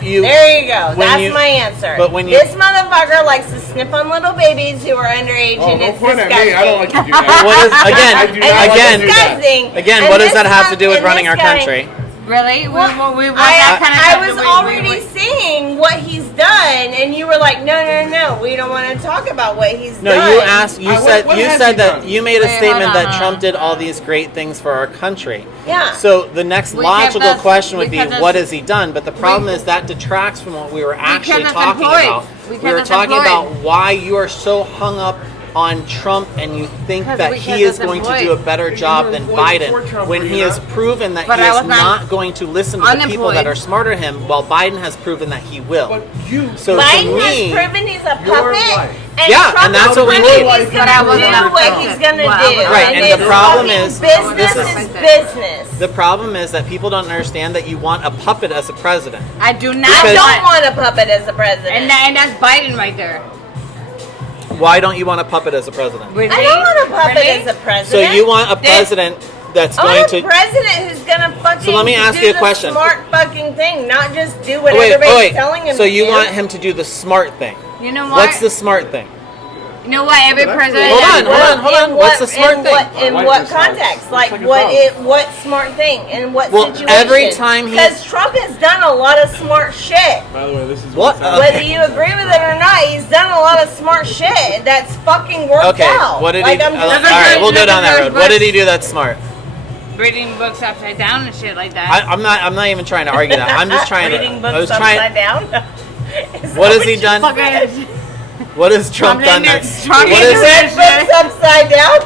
you there you go. when That's you- my answer. but when you- this motherfucker likes to sniff on little babies who are underage, Oh, and don't it's point at disgusting. me. I don't like to do that. what is I do again? not And like it's Again, to do that. disgusting. again, And what does this that have to one- do with and running this our guy- country? Really? Well, we want that kind of I stuff was that already saying what he's done, and you were like, no, we don't want to talk about what he's No, done. you asked. You said. what You has said he that done? you made a Wait, statement hold on, that hold Trump on. did all these great things for our country. Yeah. So the next We logical kept us- question would we be, kept us- what has he done? But the problem we- is that detracts from what we were actually kept us talking employed. about. We We kept were us talking employed. about why you are so hung up on Trump and you think Because that we he kept is us going to employed. do a better You job were than employed Biden before Trump, when were he you has not? proven that But he I is was not going to listen to the people unemployed. that are smarter than him, while Biden has proven that he will. But you, So Biden to me, has proven he's a Your puppet. life. And Yeah, Trump and that's has what we proven need. He's But I gonna wasn't do what affected. he's gonna Well, I do. wasn't Right, and it's the problem fucking is- business this is is- business. the problem is that people don't understand that you want a puppet as a president. I do not I Because- don't want a puppet as a president. and that's Biden right there. Why don't you want a puppet as a president? Really? I don't want a puppet Really? as a So president. you want a president that's I going want a to. president who's gonna fucking So let me ask do you a the question. smart fucking thing, not just do what Oh, wait, everybody's telling him So to you do. want him to do the smart thing? You know what? What's the smart thing? You know what? Every president. Hold on, Well, hold on. in What's the what- smart in thing? What, in My wife what just helps. context? Like Check it what? out. What smart thing? In what Well, situation? every time he- because Trump has done a lot of smart shit. by the way, this is What? what's happening. Whether you agree with it or not, he's done a lot of smart shit that's fucking worked Okay, out. what did like, he? I'm All just right, we'll go Look down at that those road. What did books. he do that's smart? Reading books upside down and shit like that. I'm not even trying to argue that. I'm just trying reading to. books I was upside trying. down. What has he done? Fucking- What has Trump I'm done in there that's? strong What in is? Read books upside down.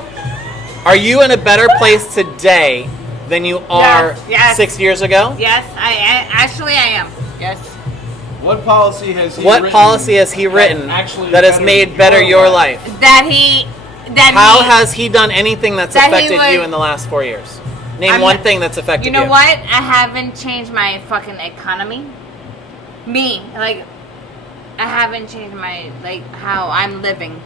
Are you in a better place today than you are Yes. 6 years ago? Yes, I am. Yes. What policy has he What written policy has he written actually that has better made better your life? That he. That How he, has he done anything that's that he affected you would- in the last 4 years? Name I'm one not- thing that's affected You you. know what? I haven't changed my fucking economy. Me, like, I haven't changed my, like, how I'm living.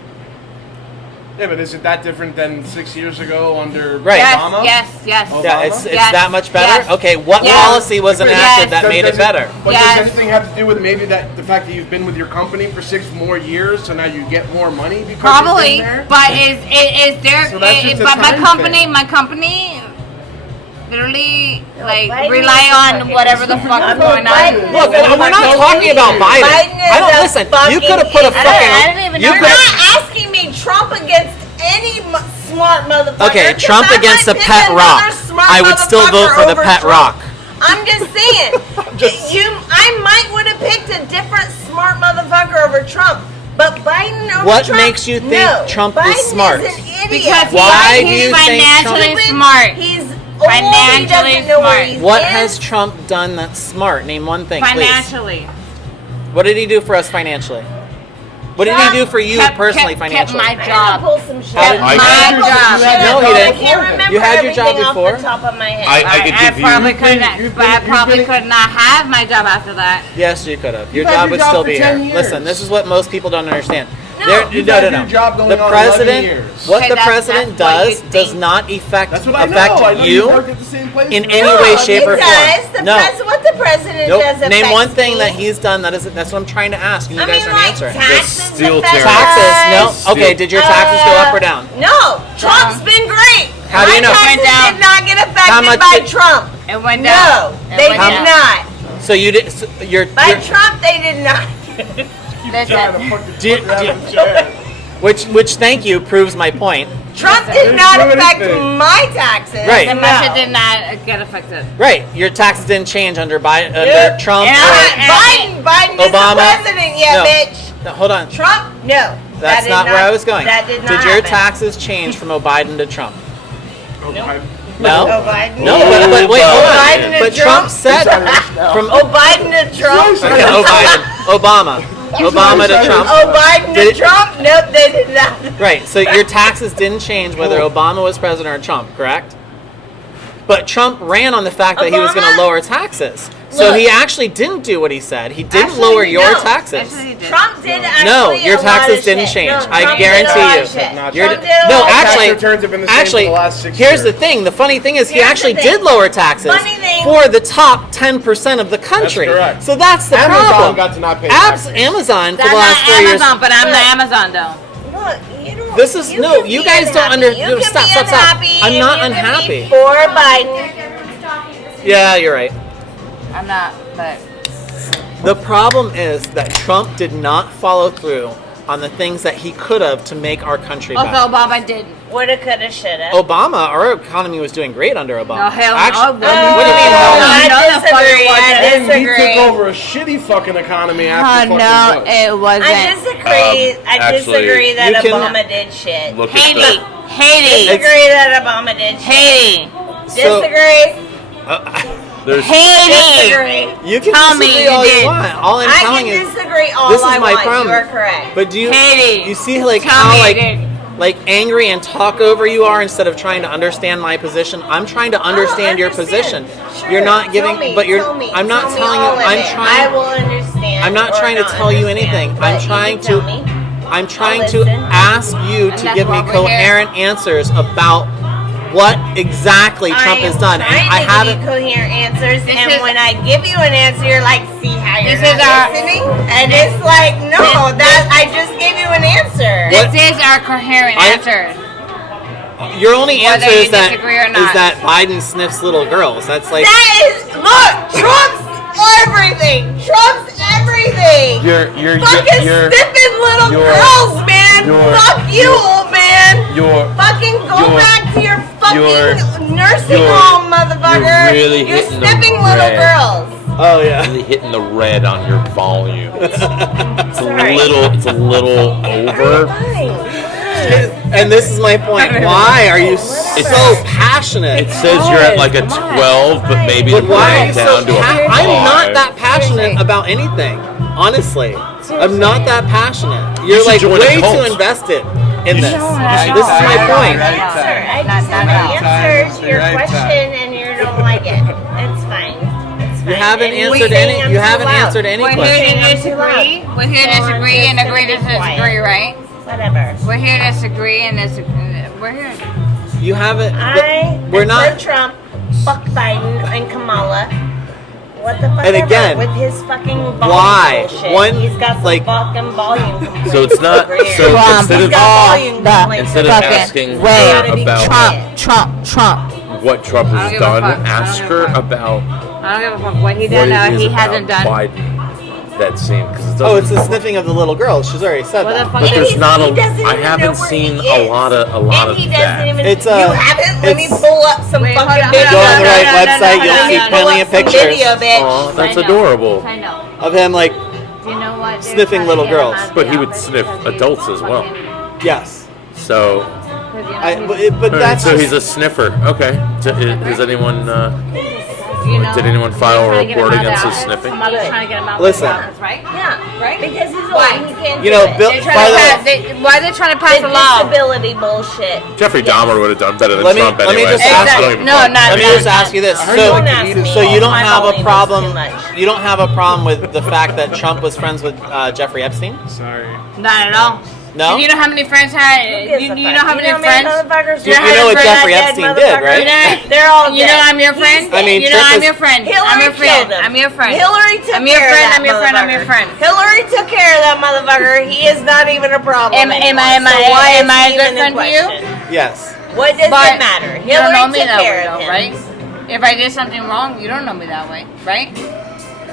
Yeah, but is it that different than 6 years ago under Right. Obama? Yes. Yeah, Obama? it's Yes. that much better. Yes. Okay, what Yes. policy was enacted that made it better? But Yes. does anything have to do with maybe that the fact that you've been with your company for 6 more years, so now you get more money because Probably, you've been there? but is there? So that's just a But my time company, literally like Biden rely is a on fucking- whatever the fuck is going on. Biden Look, is a we're not fucking talking about idiot. Biden. Biden I don't is a listen. You fucking could have put a idiot. fucking. I don't even you know. You're could- not asking me Trump against any smart motherfucker. Okay, 'cause Trump I against might a pick pet rock. another smart I would still vote for the motherfucker pet over rock. Trump. I'm just saying. I might would have picked a different smart motherfucker over Trump. But Biden over What Trump? makes you think no. Trump Biden is smart? Is an idiot. Because Why do he's you think financially Stupid. smart. He's old. Financially He doesn't know where smart. he's What in. has Trump done that's smart? Name one thing, please. Financially. What did he do for us financially? What did he do for you personally financially? Kept my I job. gotta pull some shit. How did- My I- job. No, he I didn't. can't remember You had your job everything before? off the top of my head. I could give you. probably could not, you've but I been- probably you've been- could not have my job after that. Yes, you could have. Your had job your would job still for be 10 here. years. Listen, this is what most people don't understand. No, you've had your job going The on 11 president, years. what Okay, the that's president what you does does think. not affect That's what I know. I know you you work at the same place. in for- any No, way, shape, or it form. does. The No. what the president Nope. does Name affects one thing me. that he's done that's what I'm trying to ask, and you I guys mean, aren't like answering. taxes steel affect tariffs. Taxes? us. No. Okay, did your taxes go up or down? No, Trump's been great. How do you know? My Went taxes down. did not get How affected much by did- Trump. It went No, down. It they went did down. not. So you did. So By Trump, they did not. Listen, which thank you proves my point. Trump did not do affect anything. my taxes. Right. the No. budget did not get affected. Right, your taxes didn't change under Trump And or Biden Obama. is the president yet, No. bitch. No, hold on. Trump, no. That's That did not where I was going. That did not Did your happen. taxes change from Biden to Trump? Oh, No. Oh, Biden. No, but wait, hold on. Biden to But Trump? Trump said from Oh, Biden to Trump. okay, oh Biden, Obama, Obama to Trump. Oh, Biden to Did- Trump? Nope, they did not. Right. So your taxes didn't change whether Obama was president or Trump, correct? But Trump ran on the fact that he was going Obama? to lower taxes. So Look. he actually didn't do what he said. He didn't Actually, lower he your don't. taxes. Actually, he did. Trump did actually No, your a lot taxes of didn't shit. change. No, I Trump did a guarantee lot you. of shit. Not You're- Trump did a no, lot of Tax actually, returns have been the same actually, for the last 6 here's the years. thing. The funny thing is, he Here's the actually thing. did lower taxes Funny thing- for the top 10% of the country. correct. So that's the Amazon problem. got to not pay Abs- taxes. Amazon for I'm the last not 4 years. Amazon, but I'm the Amazon though. Look, you don't. This is- you no, can you be guys don't unhappy. under- You no, can stop, be stop, stop. unhappy I'm and not you can be unhappy. For Biden. Yeah, you're right. I'm not, but The problem is that Trump did not follow through on the things that he could have to make our country also better. Obama didn't. Woulda, coulda, shoulda. Obama, our economy was doing great under Obama. No, hell no, Actually, it wasn't. what do you mean? Oh, hell no? no. I No, the fuck disagree. it I wasn't. And he disagree. took over a shitty fucking economy Oh after fucking no, Bush. it wasn't. I disagree. I actually, disagree that you can- Obama did shit. Look Haiti, at Haiti, Disagree that Obama did shit. Haiti, So- Disagree. there's Haiti. Disagree. You can Tell me disagree you all did. you want. All I'm I telling can is, disagree all this is I my want. problem. You are correct. but do you Haiti. you see like Tell how me like you did. like angry and talk over you are instead of trying to understand my position? I'm trying to understand your position. Sure, You're not giving, tell me, but you're. tell me, I'm not tell me telling you. all of I'm it. trying. I will understand. I'm not or trying to not tell you understand, anything. but I'm you trying can tell to. me. I'm trying I'll to listen. ask you to And give me that's why we're here. coherent answers about what exactly Trump has done, and I I haven't. am trying to give you coherent answers, This and is- when I give you an answer, you're like, "See how you're This not is our- listening?" And it's like, "No, that I just gave you an answer." What- This is our coherent I- answer. Your only Whether answer you is that disagree or not. Biden sniffs little girls. That's like That is look, Trump's everything. Trump's everything. you're Fucking sniffing little you're- girls, man. you're- Fuck you, old man. you're Fucking go you're- back to your you're- fucking nursing you're- home, motherfucker. you're really You're hitting the sniffing little red. girls. oh yeah. really hitting the red on your volume. It's a Sorry. little over. Fine. And this is my point. Why are you so passionate? It says you're at like a 12, but maybe But it why are you went so down to a 5. I'm not that passionate about anything. Honestly, I'm not that passionate. You're should like join a way cult. too invested in You this. should- This is my point. Answer. I just Not answered your Right question, time. and you don't like it. It's fine. It's fine. You haven't And answered saying any. I'm You too haven't loud. answered any We're question. here to I'm too disagree. loud. We're here to So I'm disagree just and gonna agree to be quiet. disagree, right? Whatever. We're here to disagree and we're here. You haven't. We're not. Trump, fuck Biden and Kamala. What the fuck? And ever again, with his fucking volume why? bullshit. He's got some fucking volume complaints. So it's not. over here. So instead He's of got volume complaints. instead of asking her about Trump. what Trump I don't has give a done, fuck. ask I don't her give a fuck. about I don't give a fuck what he what done it or is he about hasn't done. Biden. That scene because Oh, it's the sniffing of the little girl. She's already said What the that. fuck? But there's not He a. doesn't I even haven't know where seen he a is. lot of And he doesn't that. even. It's, you haven't. Let me it's- pull up some Wait, fucking hold on, video. Go on the right no, website. no, You'll no, see no, plenty of Some pictures video, bitch. Oh, that's I know. adorable. I know. of him. Like, Do you know what? They're Sniffing trying to little get him girls. out of But the he would office sniff because adults he's as well. fucking- yes. So, because, you know, But that's so just- he's a sniffer. Okay. Does anyone? you know, Did anyone file a they're trying to get him report out of the against his office. sniffing? Some others trying to get him out Listen. of the office, right? Yeah, Right? because he's Why? old. He can't You do know, it. Bill. They're By trying the to way, pass, why are they trying to pass The a law? disability bullshit. Jeffrey Dahmer would have done better than Let me- Trump let me anyway. just so ask I don't you- even No, fuck. not let me that. just ask you this. I heard So, Don't ask me. so you don't My have a volume is problem. too much. You don't have a problem with the fact that Trump was friends with Jeffrey Epstein? Sorry. Not at all. No. You know how many friends had? You know how many friends? You know what Jeffrey Epstein did, right? You know, They're all you know dead. I'm your friend. He's dead. I mean, you know Trump I'm was- your friend. I'm Hillary your friend. killed him. I'm your friend. Hillary took I'm your care friend. of that I'm your friend. I'm your motherfucker. friend. Hillary took care of that motherfucker. He is not even a problem. Am anymore. I So why a is he good even in friend to you? question? Yes. What does But it matter? you don't Hillary know me took that care way, of though, him. right? If I did something wrong, you don't know me that way, right?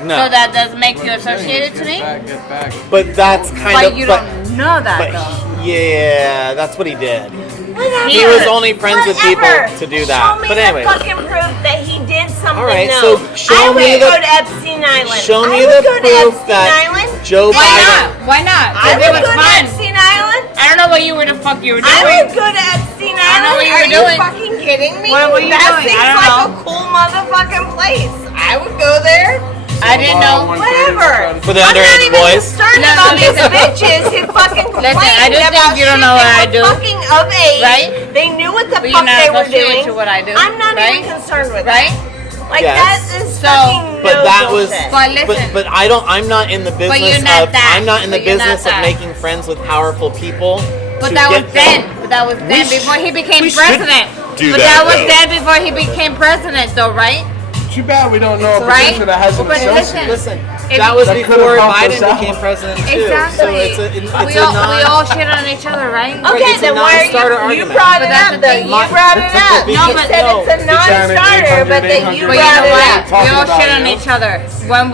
No. So that doesn't make you associated to me. Get back. But that's kind But of. you But, don't know that but though. yeah, that's what he did. Whatever. He was only friends with people Whatever. to do that. Show me But anyway. the fucking proof that he did something. All right, no. so show I me would the- go to Epstein Island. show me I would the go to proof Epstein that Island. Joe Why Biden- not? Why not? I Because it would was go to fun. Epstein Island. I don't know what you were the fuck you were doing. I would go to Epstein I don't know Island. what you Are were doing. you fucking kidding me? What were you that doing? seems I don't like know. a cool motherfucking place. I would go there. I didn't know. Whatever. For the I'm not underage even boys? concerned No, about these listen. bitches who fucking complain I just think about you don't shit know what they I were do. fucking of age. Right? They knew what the But you're fuck not they were associated doing. to what I do, I'm not right? even concerned with Right? that. Like Yes. that is So- fucking But no that was. bullshit. But listen. But I don't. I'm not in the business you're not of. that. I'm not in the But you're not business of that. making friends with powerful people. But to that was get them- then. But that was then before he became we should president. do But that, that was though. then before he became president, though, right? Too bad we don't know a Right? producer that has an But associate. Listen, If- that was That could've before helped us Biden out. became president too. Exactly. So it's a we non. all shit on each other, right? Right, Okay, it's a then why non-starter are you? You argument. brought But it that's up. the That thing. you brought it up. No, You but said no. it's a non-starter, but that you But you brought know it what? up. We all Talking shit about on it, each other. When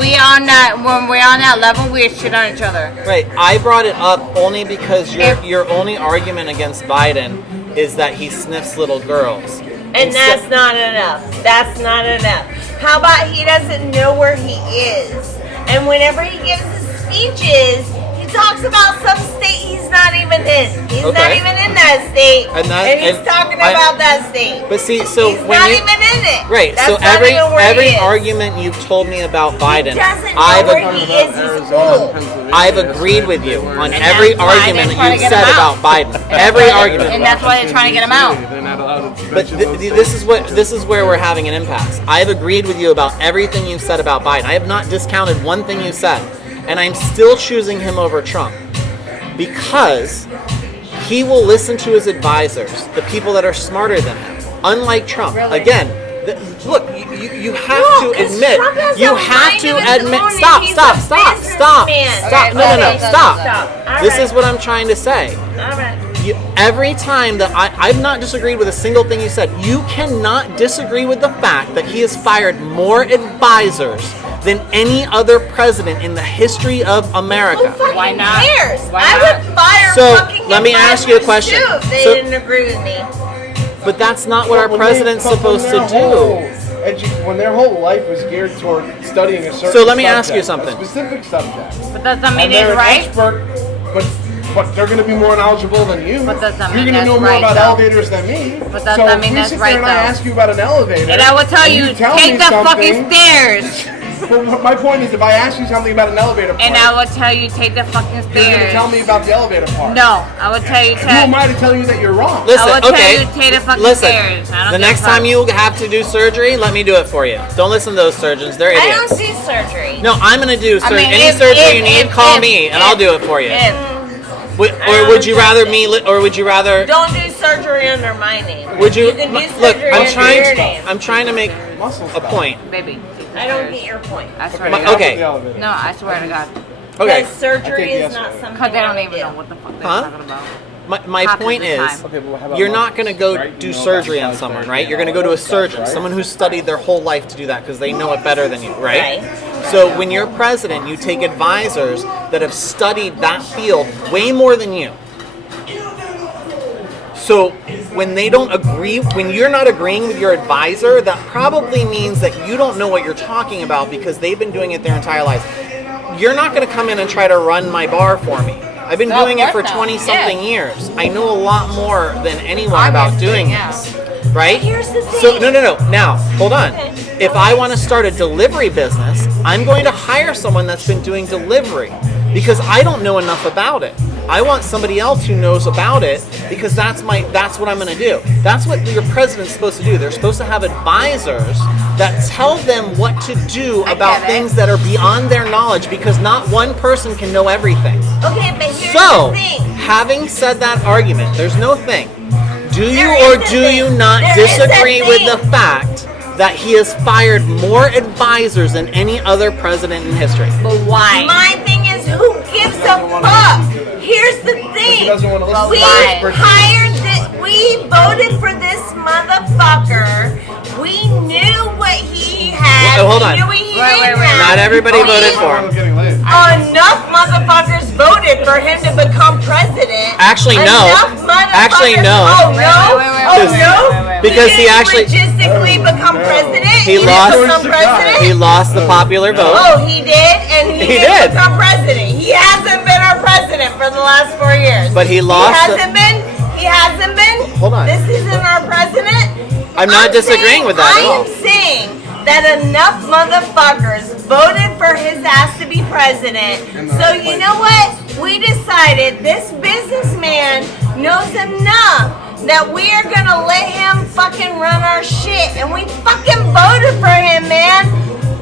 we're on that level, we shit on each other. Right. I brought it up only because If- your only argument against Biden is that he sniffs little girls. And that's not enough. That's not enough. How about he doesn't know where he is? And whenever he gives his speeches, he talks about some state he's not even in. He's not Okay. even in that state. And he's talking about that state. But see, so he's when not you even in it. right, That's so not every even where he is. argument you've told me about Biden, He doesn't know I've where ag- he is. He's old. I've agreed with you on And every that's why argument they're trying you've to get said him about out. Biden. Every argument. And that's why they're trying to get him out. They're not allowed to But mention those this is where we're having an impasse. I have agreed with you about everything you've said about Biden. I have not discounted one thing you said, and I'm still choosing him over Trump because he will listen to his advisors, the people that are smarter than him. Unlike Trump, Really? again. Look, you have No, to 'cause admit. Trump has You a have mind to of his admit. own, Stop! and he's Stop! a Stop! Stop! businessman. Stop! Okay, No! stop. Stop! Stop. All This right. is what I'm trying to say. All right. Every time that I've not disagreed with a single thing you said, you cannot disagree with the fact that he has fired more advisors than any other president in the history of Who America. fucking Why not? cares? Why I not? would fire So, fucking let me ask you a advisors, question. too, if they So- didn't agree with me. But that's not what our When president's they- but when supposed to their do. whole when their whole life was geared toward studying a certain So let me ask you subject, something. a specific subject. But does that mean And they're he's an right? expert, but they're going to be more knowledgeable than you. But does that You're mean going to that's know more right, about though? elevators than me. But does so that mean if we that's sit right, there and I though? ask you about an elevator, And I will tell you, tell take me the fucking something- stairs. But my point is, if I ask you something about an elevator part, And I will tell you, take the fucking you're going to stairs. tell me about the elevator part. No, I will tell you, Who am I to tell you that you're wrong? Listen, I will tell okay. you, take the fucking Listen, stairs. I don't the give a next fuck. time you have to do surgery, let me do it for you. Don't listen to those surgeons; they're I idiots. don't see surgery. No, I'm gonna do surgery. mean, Any if- surgery if- you need, if- call if- me, and if- I'll do it for you. If, Or would you rather me? Or would you rather? Don't do surgery under my name. Would you? You can do Look, surgery I'm under trying. your name. I'm trying to make a point. Baby. I don't get your point. I swear to God. Okay. No, I swear to God. Okay. Because surgery is not something Because they don't I even do. know what the fuck they're Huh? talking about. My Half of point the is, time. Okay, but how about you're not muscles, going to go right? do You know surgery about on someone, surgery right? and You're going to all go to a that stuff, surgeon, right? someone who's studied their whole life to do that because they know it better than you, right? Right. So when you're president, you take advisors that have studied that field way more than you. So when they don't agree, when you're not agreeing with your advisor, that probably means that you don't know what you're talking about because they've been doing it their entire lives. You're not going to come in and try to run my bar for me. I've been No, doing it of for course not. 20 something Yeah. years. I know a lot more than anyone about Obviously, doing yeah. this. Right? Here's the thing. So no. Now, hold on. Okay. If I want to start a delivery business, I'm going to hire someone that's been doing delivery because I don't know enough about it. I want somebody else who knows about it because that's what I'm going to do. That's what your president's supposed to do. They're supposed to have advisors that tell them what to do about get it. things that are beyond their knowledge because not one person can know everything. Okay, but here's So, the thing. having said that argument, there's no thing. Do you There or is a do thing. you not There is a disagree with thing. the fact that he has fired more advisors than any other president in history? But why? My thing is, who gives a fuck? Here's the thing. doesn't wanna listen We to this person. hired this. We voted for this motherfucker. We knew what he had. Well, hold we on. knew what he Wait, didn't wait. have. Not everybody We- voted for him. Getting late. Enough motherfuckers voted for him to become president. Actually, no. Enough motherfuckers- Actually, no. Oh Wait, no! wait, wait, Oh wait, no! wait, wait. Because he didn't actually- logistically become president. He didn't lost- become president. He lost the popular vote. Oh, he did, and he He didn't did. become president. He hasn't been our president for the last 4 years. But he lost He the- hasn't been. He hasn't been. Hold on. This isn't our president. I'm not disagreeing saying- with that at I all. am saying that enough motherfuckers voted for his ass to be president. So you know what? We decided this businessman knows enough that we are gonna let him fucking run our shit, and we fucking voted for him, man.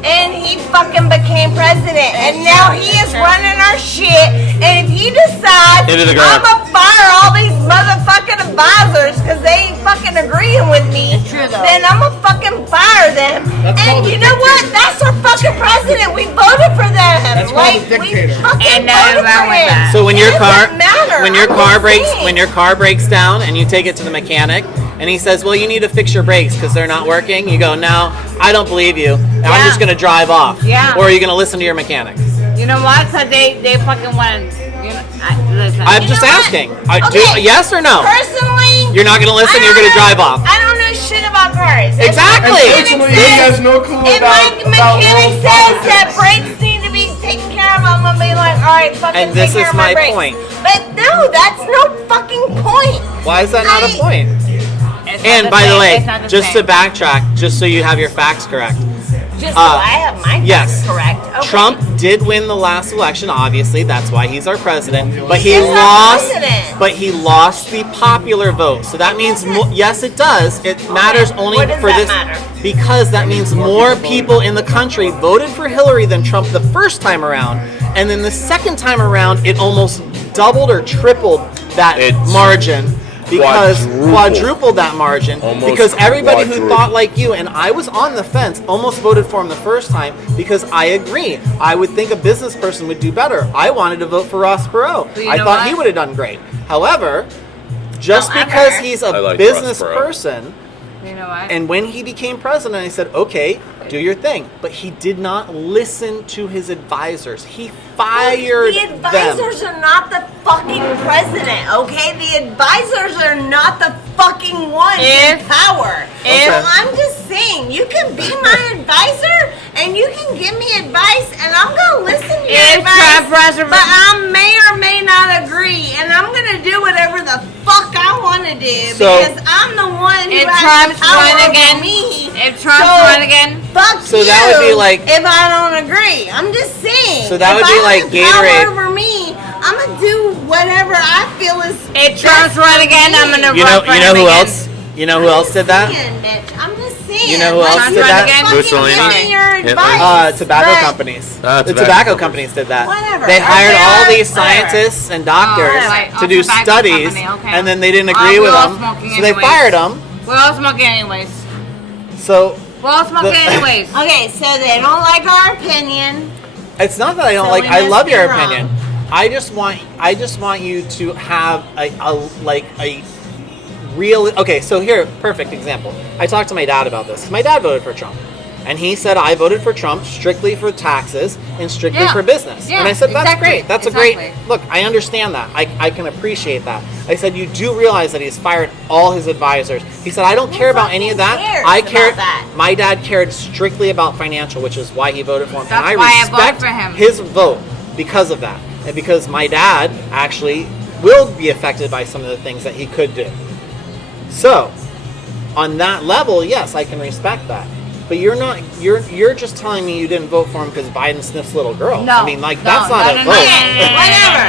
And he fucking became president, and now he is running our shit. And if he decides Into the I'm ground. gonna fire all these motherfucking advisors because they ain't fucking agreeing with me, It's true, though. then I'm gonna fucking fire them. That's And called a you know what? dictator. That's our fucking president. We voted for them. That's called a like dictator. we fucking Ain't nothing voted for wrong with him. that. So when It your doesn't car matter. when your I'm car just breaks saying. when your car breaks down and you take it to the mechanic and he says, "Well, you need to fix your brakes because they're not working." You go, "No, I don't believe you. I'm Yeah. just going to drive off." Yeah. Or are you going to listen to your mechanic? You know what? Because they fucking want. You know, listen. I'm You just know what? asking. Okay. Yes or no? Personally, You're not going to listen. I You're don't going to know- drive off. I don't know shit about cars. Exactly. If my Unfortunately, mechanic he has says- no clue If about my mechanic world says politics. that brakes need to be taken care of, I'm gonna be like, all right, fucking And this take care is of my my brakes. point. But no, that's no fucking point. Why is that not a I- point? It's not And by the same. way, It's not the just to same. backtrack, just so you have your facts correct. Just so I have my yes. facts correct. Okay. Trump did win the last election, obviously. That's why he's our president. But he He's our lost. president. But he lost the popular vote. So that means, yes, it does. It matters only What does for that this matter? because that means more people in the country voted for Hillary than Trump the first time around, and then the second time around, it almost doubled or tripled that It's margin. Because quadrupled. quadrupled that margin, Almost because everybody who quadrupled. thought like you, and I was on the fence, almost voted for him the first time because I agree. I would think a business person would do better. I wanted to vote for Ross Perot. But you I know thought what? he would have done great. However, just However, because he's I a like business Ross Perot. person, You know what? and when he became president, I said, okay, do your thing. But he did not listen to his advisors. He fired The them. advisors are not the fucking president, okay? The advisors are not the fucking ones in If- power. if- So I'm just saying, you can be my advisor and you can give me advice, and I'm gonna listen to your If advice. Trump runs for- But I may or may not agree, and I'm gonna do whatever the fuck I want to do So- because I'm the one who If has Trump's the power run over again- me. if Trump's So- run again, Fuck So you that would be like- if I don't agree. I'm just saying. So that would if be I like have Gatorade. power over me, I'm gonna do whatever I feel is. if Trump's best run for again, me. I'm gonna You run know, for you know him who again. else? You know who else did that? Saying, bitch. I'm just understand. You know who else Sounds did right that? again. Mussolini? Giving your Hitler? advice. Tobacco but- companies. Tobacco The tobacco companies. companies did that. Whatever. They hired Okay, all these whatever. scientists and doctors right. to do Tobacco studies, company, okay. and then they didn't agree we're with all them, smoking so they anyways. fired them. We're all smoking anyways. So We're all smoking The- anyways. Okay, so they don't like our opinion. it's not that I don't So like. we I must love be your wrong. opinion. I just want you to have a real. Okay, so here, perfect example. I talked to my dad about this. My dad voted for Trump, and he said I voted for Trump strictly for taxes and strictly Yeah. for business. Yeah, and I said that's exactly. great. That's a Exactly. great look. I understand that. I can appreciate that. I said you do realize that he's fired all his advisors. He said I don't care about any of that. fucking cares I about care. that? My dad cared strictly about financial, which is why he voted for him. That's and why I I voted respect for him. his vote because of that, and because my dad actually will be affected by some of the things that he could do. So, on that level, yes, I can respect that. But you're not. You're just telling me you didn't vote for him because Biden sniffs little girls. No. I mean, like that's No, not no, a no, vote. no, no, no, no. Whatever.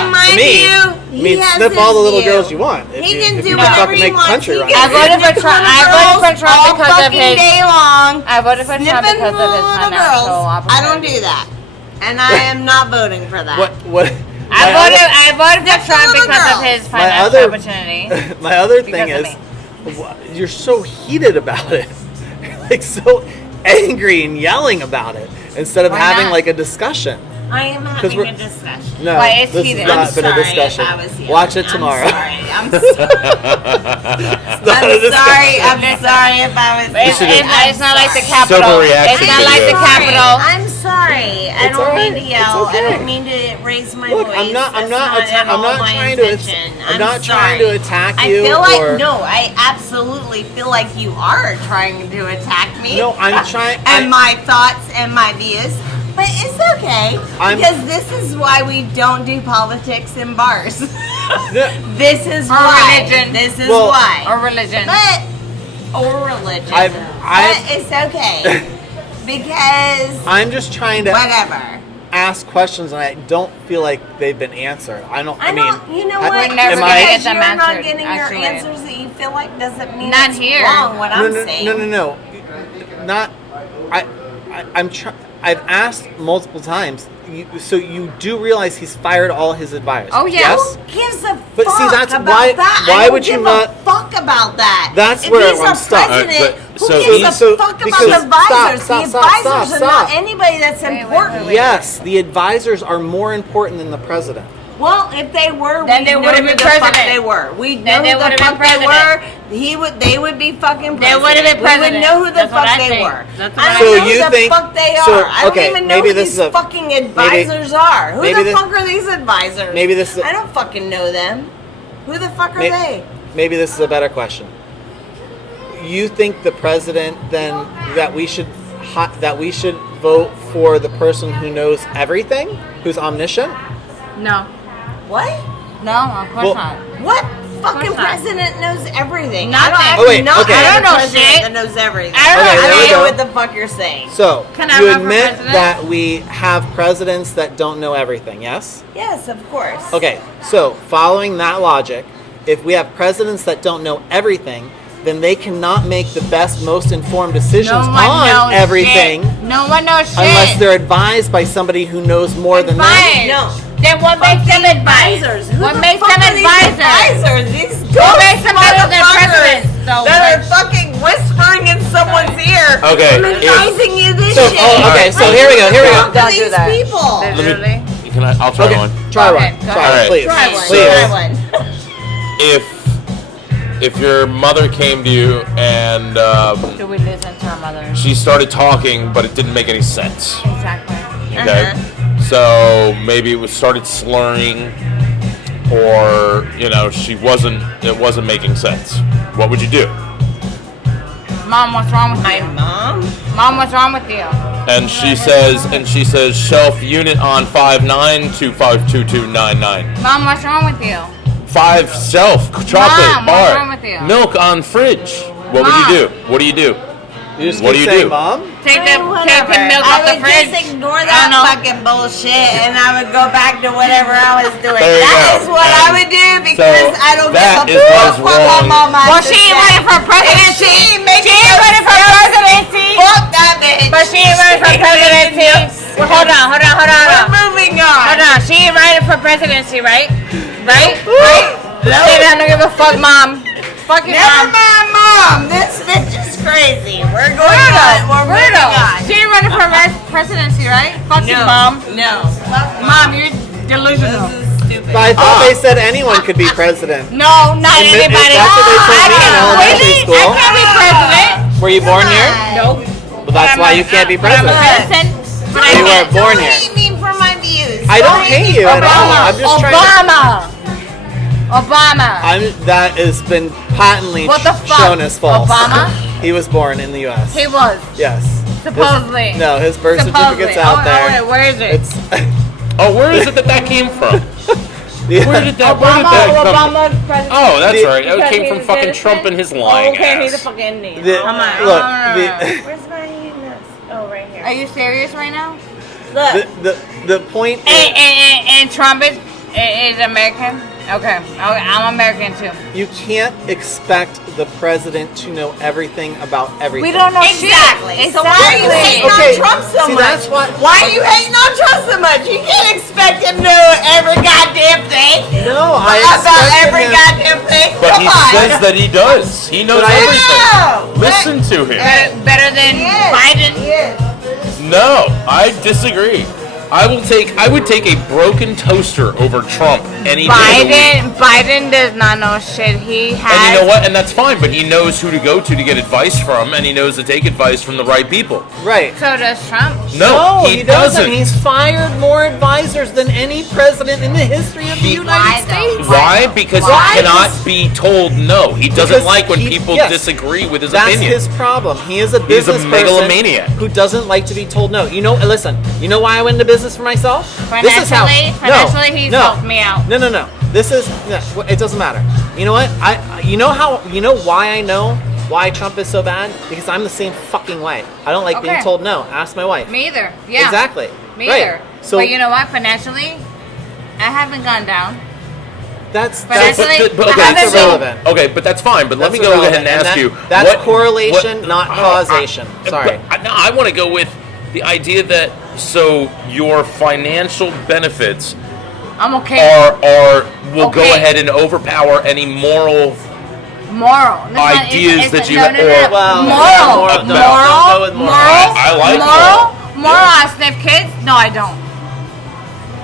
To Mind me, you, I he mean, has sniff his all the little view. girls you want. If He you, can if do you whatever fucking he make wants. country He run. can I voted for sniff Trump- little I voted for girls Trump all because of fucking his- day long. I voted for Trump Sniffing because of his little financial girls. I don't opportunities. do that, and I am not voting for that. What? I voted for Sniff the Trump little because of girls. his My financial other opportunity. my other thing Because is, of you're so heated about it, like so angry and yelling about it instead of Why having not? like a discussion. I am 'Cause having we're- a discussion. No, Why, it's this heated. has not I'm been a sorry discussion. if I was here. Watch it tomorrow. I'm sorry. I'm sorry. I'm sorry if I was. It's not like the Capitol. Sober reaction It's not like the video. Capitol. I'm sorry. I It's don't alright. mean to yell. It's okay. I don't mean to raise my Look, voice. I'm not That's I'm at all not my trying to intention. I'm not trying to sorry. attack I you feel like or I absolutely feel like you are trying to attack me. No, I'm trying and my thoughts and my views. But it's okay because this is why we don't do politics in bars. This is Or why. religion. This is Well, why. Or religion. Or religion. I've- but it's okay because I'm just trying to whatever. ask questions and I don't feel like they've been answered. I You know mean, what? We're never Just gonna because get them you're not answered, getting actually. your answers that you feel like doesn't mean Not it's here. wrong. What I'm saying. No. Not. I'm trying. I've asked multiple times. So you do realize he's fired all his advisors? Oh, yeah. Yes. Who gives a But fuck see, that's about why- that? why I don't would you give not- a fuck about that. That's if where he's I'm a stuck. president, But- who so gives he's- a so- fuck about because- the advisors? stop, the stop, advisors stop, are not stop. anybody that's Wait, important. wait. Yes, the advisors are more important than the president. Well, if they were, Then we'd they know would've who been the fuck president. they were. We'd Then know they who the would've been fuck they president. were. They would be fucking They president. would've been We would president. know who the That's what fuck I they think. were. That's I what don't So know you who the think- fuck they so, are. I don't okay, even know maybe who this these is a- fucking advisors are. Who maybe the this- fuck are these advisors? maybe this is a- I don't fucking know them. Who the fuck are they? Maybe this is a better question. You think the president then that we should vote for the person who knows everything, who's omniscient? No. What? No, of course Well- not. What fucking course not. president knows everything? Nothing. I Oh, wait, do not okay. have I don't a know president shit. that knows everything. I don't Okay, know there we shit. go. what the fuck you're saying. So Can I you run for admit president? that we have presidents that don't know everything, yes? Yes, of course. Okay, so following that logic, if we have presidents that don't know everything, then they cannot make the best, most informed decisions No one on knows everything shit. No one knows shit. unless they're advised by somebody who knows more than them. Fine. No. Then what makes them Advisors. Who What the makes fuck them are these advisors? advisors? These What makes them better than motherfuckers presidents, though? that are fucking whispering in someone's ear. Okay, I'm if- advising you this So, shit. okay, so here we go, here we go. Who are Don't do these that. people? Literally. I'll try Okay, one. try Go one. ahead, go Try ahead. one, please. Try one. Please. Try one. If your mother came to you and Do we listen to our mothers? she started talking, but it didn't make any sense. Exactly. Okay, so maybe it was started slurring, or it wasn't making sense. What would you do? Mom, what's wrong with My you? mom? Mom, what's wrong with you? And she says shelf unit on 59252299. Mom, what's wrong with you? 5 shelf chocolate Mom, bar. what's wrong with you? Milk on fridge. What would Mom. you do? What do you do? You just What keep do you saying, do? Mom? Take the Whatever. milk I out the would fridge. just ignore I that don't know. fucking bullshit and I would go back to whatever I was doing. There you That go. is what I And would do because so I don't that give is a what is fuck what wrong. my mom Well, has to she ain't say. running for president. If she makes She ain't no running for she ain't running for presidency. Hold on. Moving on. Hold on, she ain't running for presidency, right? Right? Say that, I don't give a fuck, mom. Fuck you, Never mom. mind, Mom. This bitch is crazy. We're going on. We're moving on. She ain't running for presidency, right? Fuck you, mom. No. Mom, you're delusional. This is stupid. But I thought they said anyone could be president. No, not anybody. That's what they told me in I elementary can't- school. I can't be president. Were you born here? Nope. Well, that's why you can't be But I'm a president. citizen. But I You can't. were born Don't here. hate me for my views. I don't hate you at all. I'm just trying to. Obama. That has been patently What the fuck? shown as false. Obama? He was born in the U.S. He was. Yes. Supposedly. His birth certificate's out there. Oh, wait, where is it? It's Oh, where is it that came from? yeah. Where did that come? Obama's president. Oh, that's right. It Because came he's from a fucking citizen? Trump and his lying Okay, he's a ass. fucking Indian. The- Come on. look, Where's my notes? Oh, right here. Are you serious right now? Look. the point is, And Trump is American? Okay, I'm American too. you can't expect the president to know everything about everything. We don't know Exactly. shit. So why are you hating Okay, on Trump so see, much? that's what- Why are you hating on Trump so much? You can't expect him to know every goddamn thing. No, I About expect every him. goddamn thing. But Come he on. says that he does. He knows But I- everything. No. Listen to him. Better than Yes. Biden. Yes. No, I disagree. I would take a broken toaster over Trump any day of the week. Biden does not know shit. He has. And you know what? And that's fine, but he knows who to go to get advice from, and he knows to take advice from the right people. Right. So does Trump. No, he doesn't. He's fired more advisors than any president in the history of the United States. Why? Because Why? he cannot be told no. He doesn't Because like when he- people yes. disagree with his That's opinion. his problem. He is a He's a business megalomaniac. person who doesn't like to be told no. You know, listen. You know why I went into business for myself? Financially, he's helped me out. No. This is no, it doesn't matter. You know what? You know why I know why Trump is so bad? Because I'm the same fucking way. I don't like being Okay. told no. Ask my wife. Me either. Yeah. Exactly. Me Right. either. So but you know what? Financially, I haven't gone down. that's Financially, but I okay, haven't so- irrelevant. Okay, but that's fine. But let That's me go ahead irrelevant, and ask that- you. That's correlation, not causation. Sorry. I want to go with the idea that so your financial benefits I'm okay. will go Okay. ahead and overpower any moral. Moral. Ideas that you no, have- no, no, no. Well, moral. don't go with moral. I like moral. Moral. I sniff kids? No, I don't.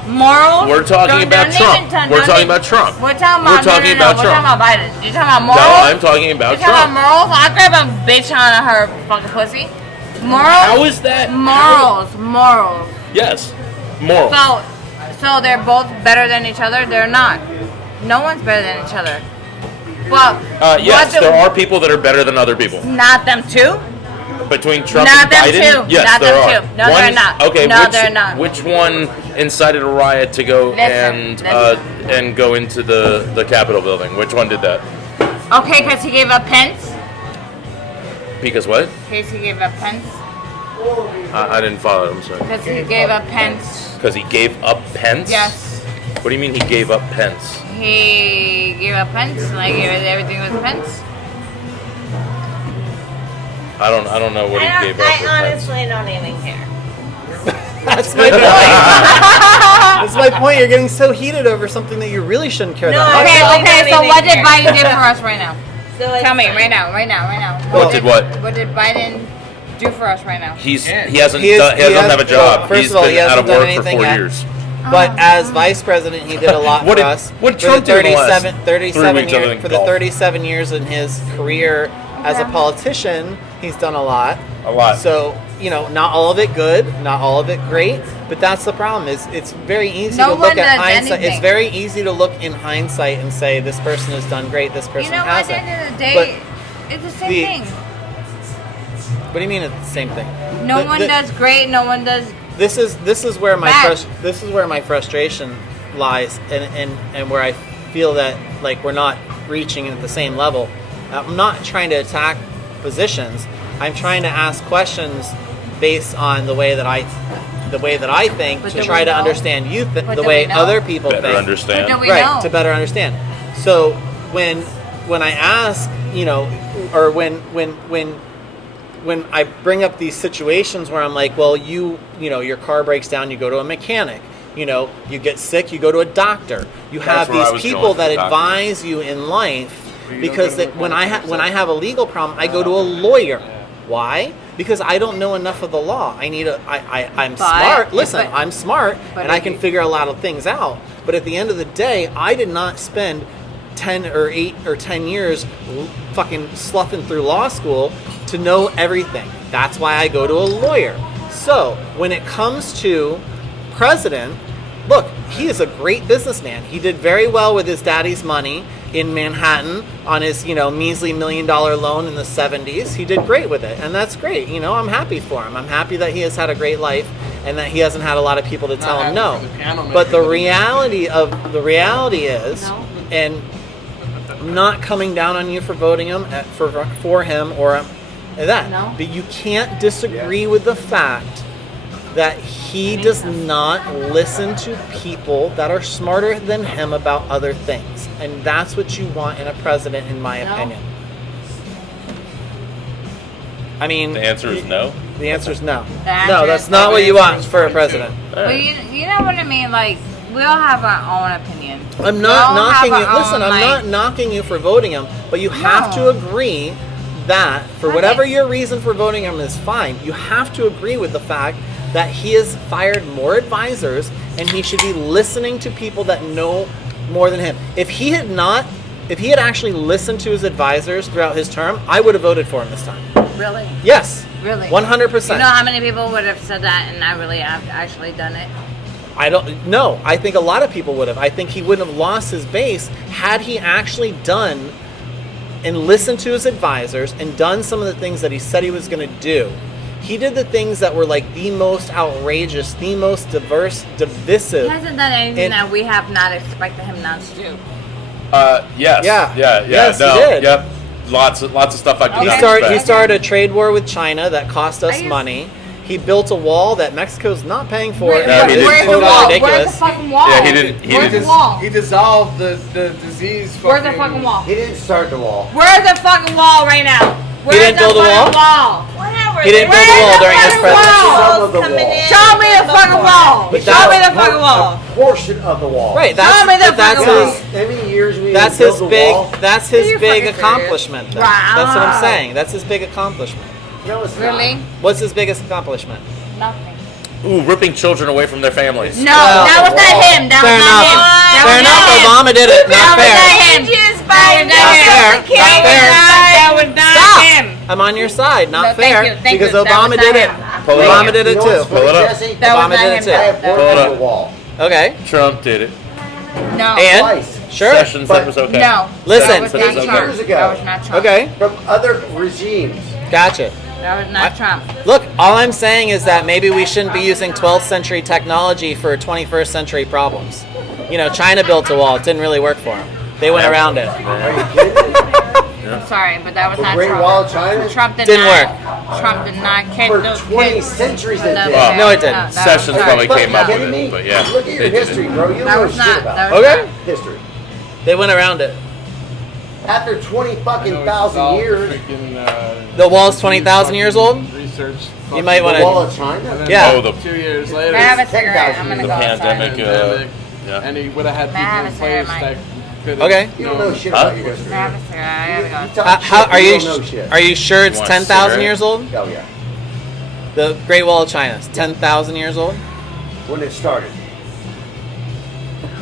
Moral. We're talking about Trump. We're talking about Trump. We're talking We're about talking no, about we're Trump. talking about Biden. You're talking about No, moral. I'm talking about You're talking about Trump. morals. I grab a bitch on her fucking pussy. Morals. How is that? Morals. Yes, moral. So they're both better than each other? They're not. No one's better than each other. Well, Yes, there are people that are better than other people. Not them too. Between Trump Not and them Biden, too. yes, Not there them are. too. No, they're not. Okay, No, which, they're not. Which one incited a riot to go Listen. and go into the Capitol building? Which one did that? Okay, because he gave up pence. Because what? Because he gave up pence. I didn't follow. I'm sorry. Because he gave up pence. Because he gave up pence. Yes. What do you mean he gave up pence? He gave up pence. Like everything was pence. I don't know what he gave up. with pence. I honestly don't even care. That's my point. That's my point. You're getting so heated over something that you really shouldn't care No, that much Okay, about. okay. So what did Biden do for us right now? So it's Tell me fine. right now. What did what? What did Biden do for us right now? He hasn't He is- he he doesn't has- have a job. well, first He's of all, been he out hasn't of done work for anything 4 yet. years. But as vice president, he did a lot What for did- us. what did For Trump the do in the last 37 3 weeks other than for the golf? 37 years in his career as a Okay. politician, he's done a lot. A lot. So, not all of it good, not all of it great, but that's the problem. Is it's very easy No to look one at does hindsight. anything. It's very easy to look in hindsight and say this person has done great, this person You know what? At hasn't. the end of the day, it's the same the- thing. What do you mean it's the same thing? No The- one the- does great. No one does. This is where my Bad. this is where my frustration lies, and where I feel that like we're not reaching at the same level. I'm not trying to attack positions. I'm trying to ask questions based on the way that I think But to do try we to know? understand you But the do way we know? other people Better think. understand. But do we Right, know? to better understand. So when I ask, or when when I bring up these situations where I'm like, well, you know, your car breaks down, you go to a mechanic. You know, you get sick, you go to a doctor. You have where I these was people going, that the doctor. advise you in life because when I have a legal problem, I go to a lawyer. Why? Because I don't know enough of the law. I'm smart. Listen, I'm smart, and I can figure a lot of things out. But at the end of the day, I did not spend 10 or 8 or 10 years fucking sloughing through law school to know everything. That's why I go to a lawyer. So when it comes to president, look, he is a great businessman. He did very well with his daddy's money in Manhattan on his, you know, measly $1 million loan in the 70s. He did great with it, and that's great. You know, I'm happy for him. I'm happy that he has had a great life and that he hasn't had a lot of people to tell him no. But the reality is, and I'm not coming down on you for voting him for him or that, but you can't disagree with the fact that he does not listen to people that are smarter than him about other things. And that's what you want in a president, in my opinion. I mean... The answer is no? The answer is no. answer No, is that's not what you want for a president. Well, you know what I mean? Like, we all have our own opinion. I'm not We all knocking have you. our Listen, own, I'm not knocking you for voting him, but you have to agree that for whatever your reason for voting him is fine, you have to agree with the fact that he has fired more advisors and he should be listening to people that know more than him. If he had actually listened to his advisors throughout his term, I would have voted for him this time. Really? Yes. Really? 100%. You know how many people would have said that and I really have actually done it? I don't know. I think a lot of people would have. I think he wouldn't have lost his base had he actually done and listened to his advisors and done some of the things that he said he was going to do. He did the things that were like the most outrageous, the most divisive. He hasn't done anything And- that we have not expected him not to do. Yes. Yeah. Yeah. Yes, no. he did. Yep. Lots of stuff I did He not started expect. a trade war with China that cost us I guess- money. He built a wall that Mexico's not paying for. Wait, and No, he it's didn't. where's the totally wall? Where's the ridiculous. fucking wall? Yeah, he didn't. He Where's didn't. the wall? He dissolved the disease. Where's the fucking wall? He didn't start the wall. Where's the fucking wall right now? Where's didn't the build a fucking wall? Whatever. He didn't build a wall during his presidency. Some of the wall. Show me the fucking wall. But Show me that- the fucking wall. A portion of the wall. Right, Show me the that's fucking wall. his. How many years we That's built his the big. wall? That's Are his you big fucking serious? accomplishment. Then. Wow. That's what I'm saying. That's his big accomplishment. No, it's Really? not. What's his biggest accomplishment? Nothing. Ooh, ripping children away from their families. No, that was not him. That Fair was not enough. him. That Fair was enough. not him. Obama did it. That Not was fair. not him. Just That by was not him. fair. That was not Stop. him. I'm on your side. Not No, thank fair. you, thank because you. That Obama was did not it. him. Pull it Obama up. did it You know too. what's Pull it funny, up. Jesse? That was Obama not did him. it too. I have Pull it portion up. of the wall. Okay. Trump did it. No. And Twice. sure. Sessions But- said was okay. No. Listen. That was Said not it was Trump. okay. Years ago. That was not Trump. Okay. From other regimes. Gotcha. That was not Trump. Look, all I'm saying is that maybe we shouldn't be using 12th century technology for 21st century problems. You know, China built a wall. It didn't really work for them. They went around it. Are you kidding me? I'm sorry, but that was The not Great Trump. Wall of China? Trump did Didn't not. work. Trump did not. For 20 centuries it did. Well, no, it didn't. that was Sessions not- probably But came you up with kidding me? it, but yeah. Look at your they did history, it. bro. You That know was shit not. about That was Okay. not. history. They went around it. After 20 fucking thousand years, The wall's 20,000 years old? Research. You might want the Wall to. of China? Yeah. Oh, the 2 years later. May I have a It's cigarette? I'm 10,000 gonna the go outside. pandemic. pandemic, Yeah. and he would have had May I have people a in cigarette, place Mike? that could. Okay. You don't know shit Huh? about your history. May I have a cigarette? I gotta go. You talk How shit, are you? don't know shit. Are you sure it's You want a 10,000 cigarette? years old? Oh, yeah. The Great Wall of China is 10,000 years old. When it started.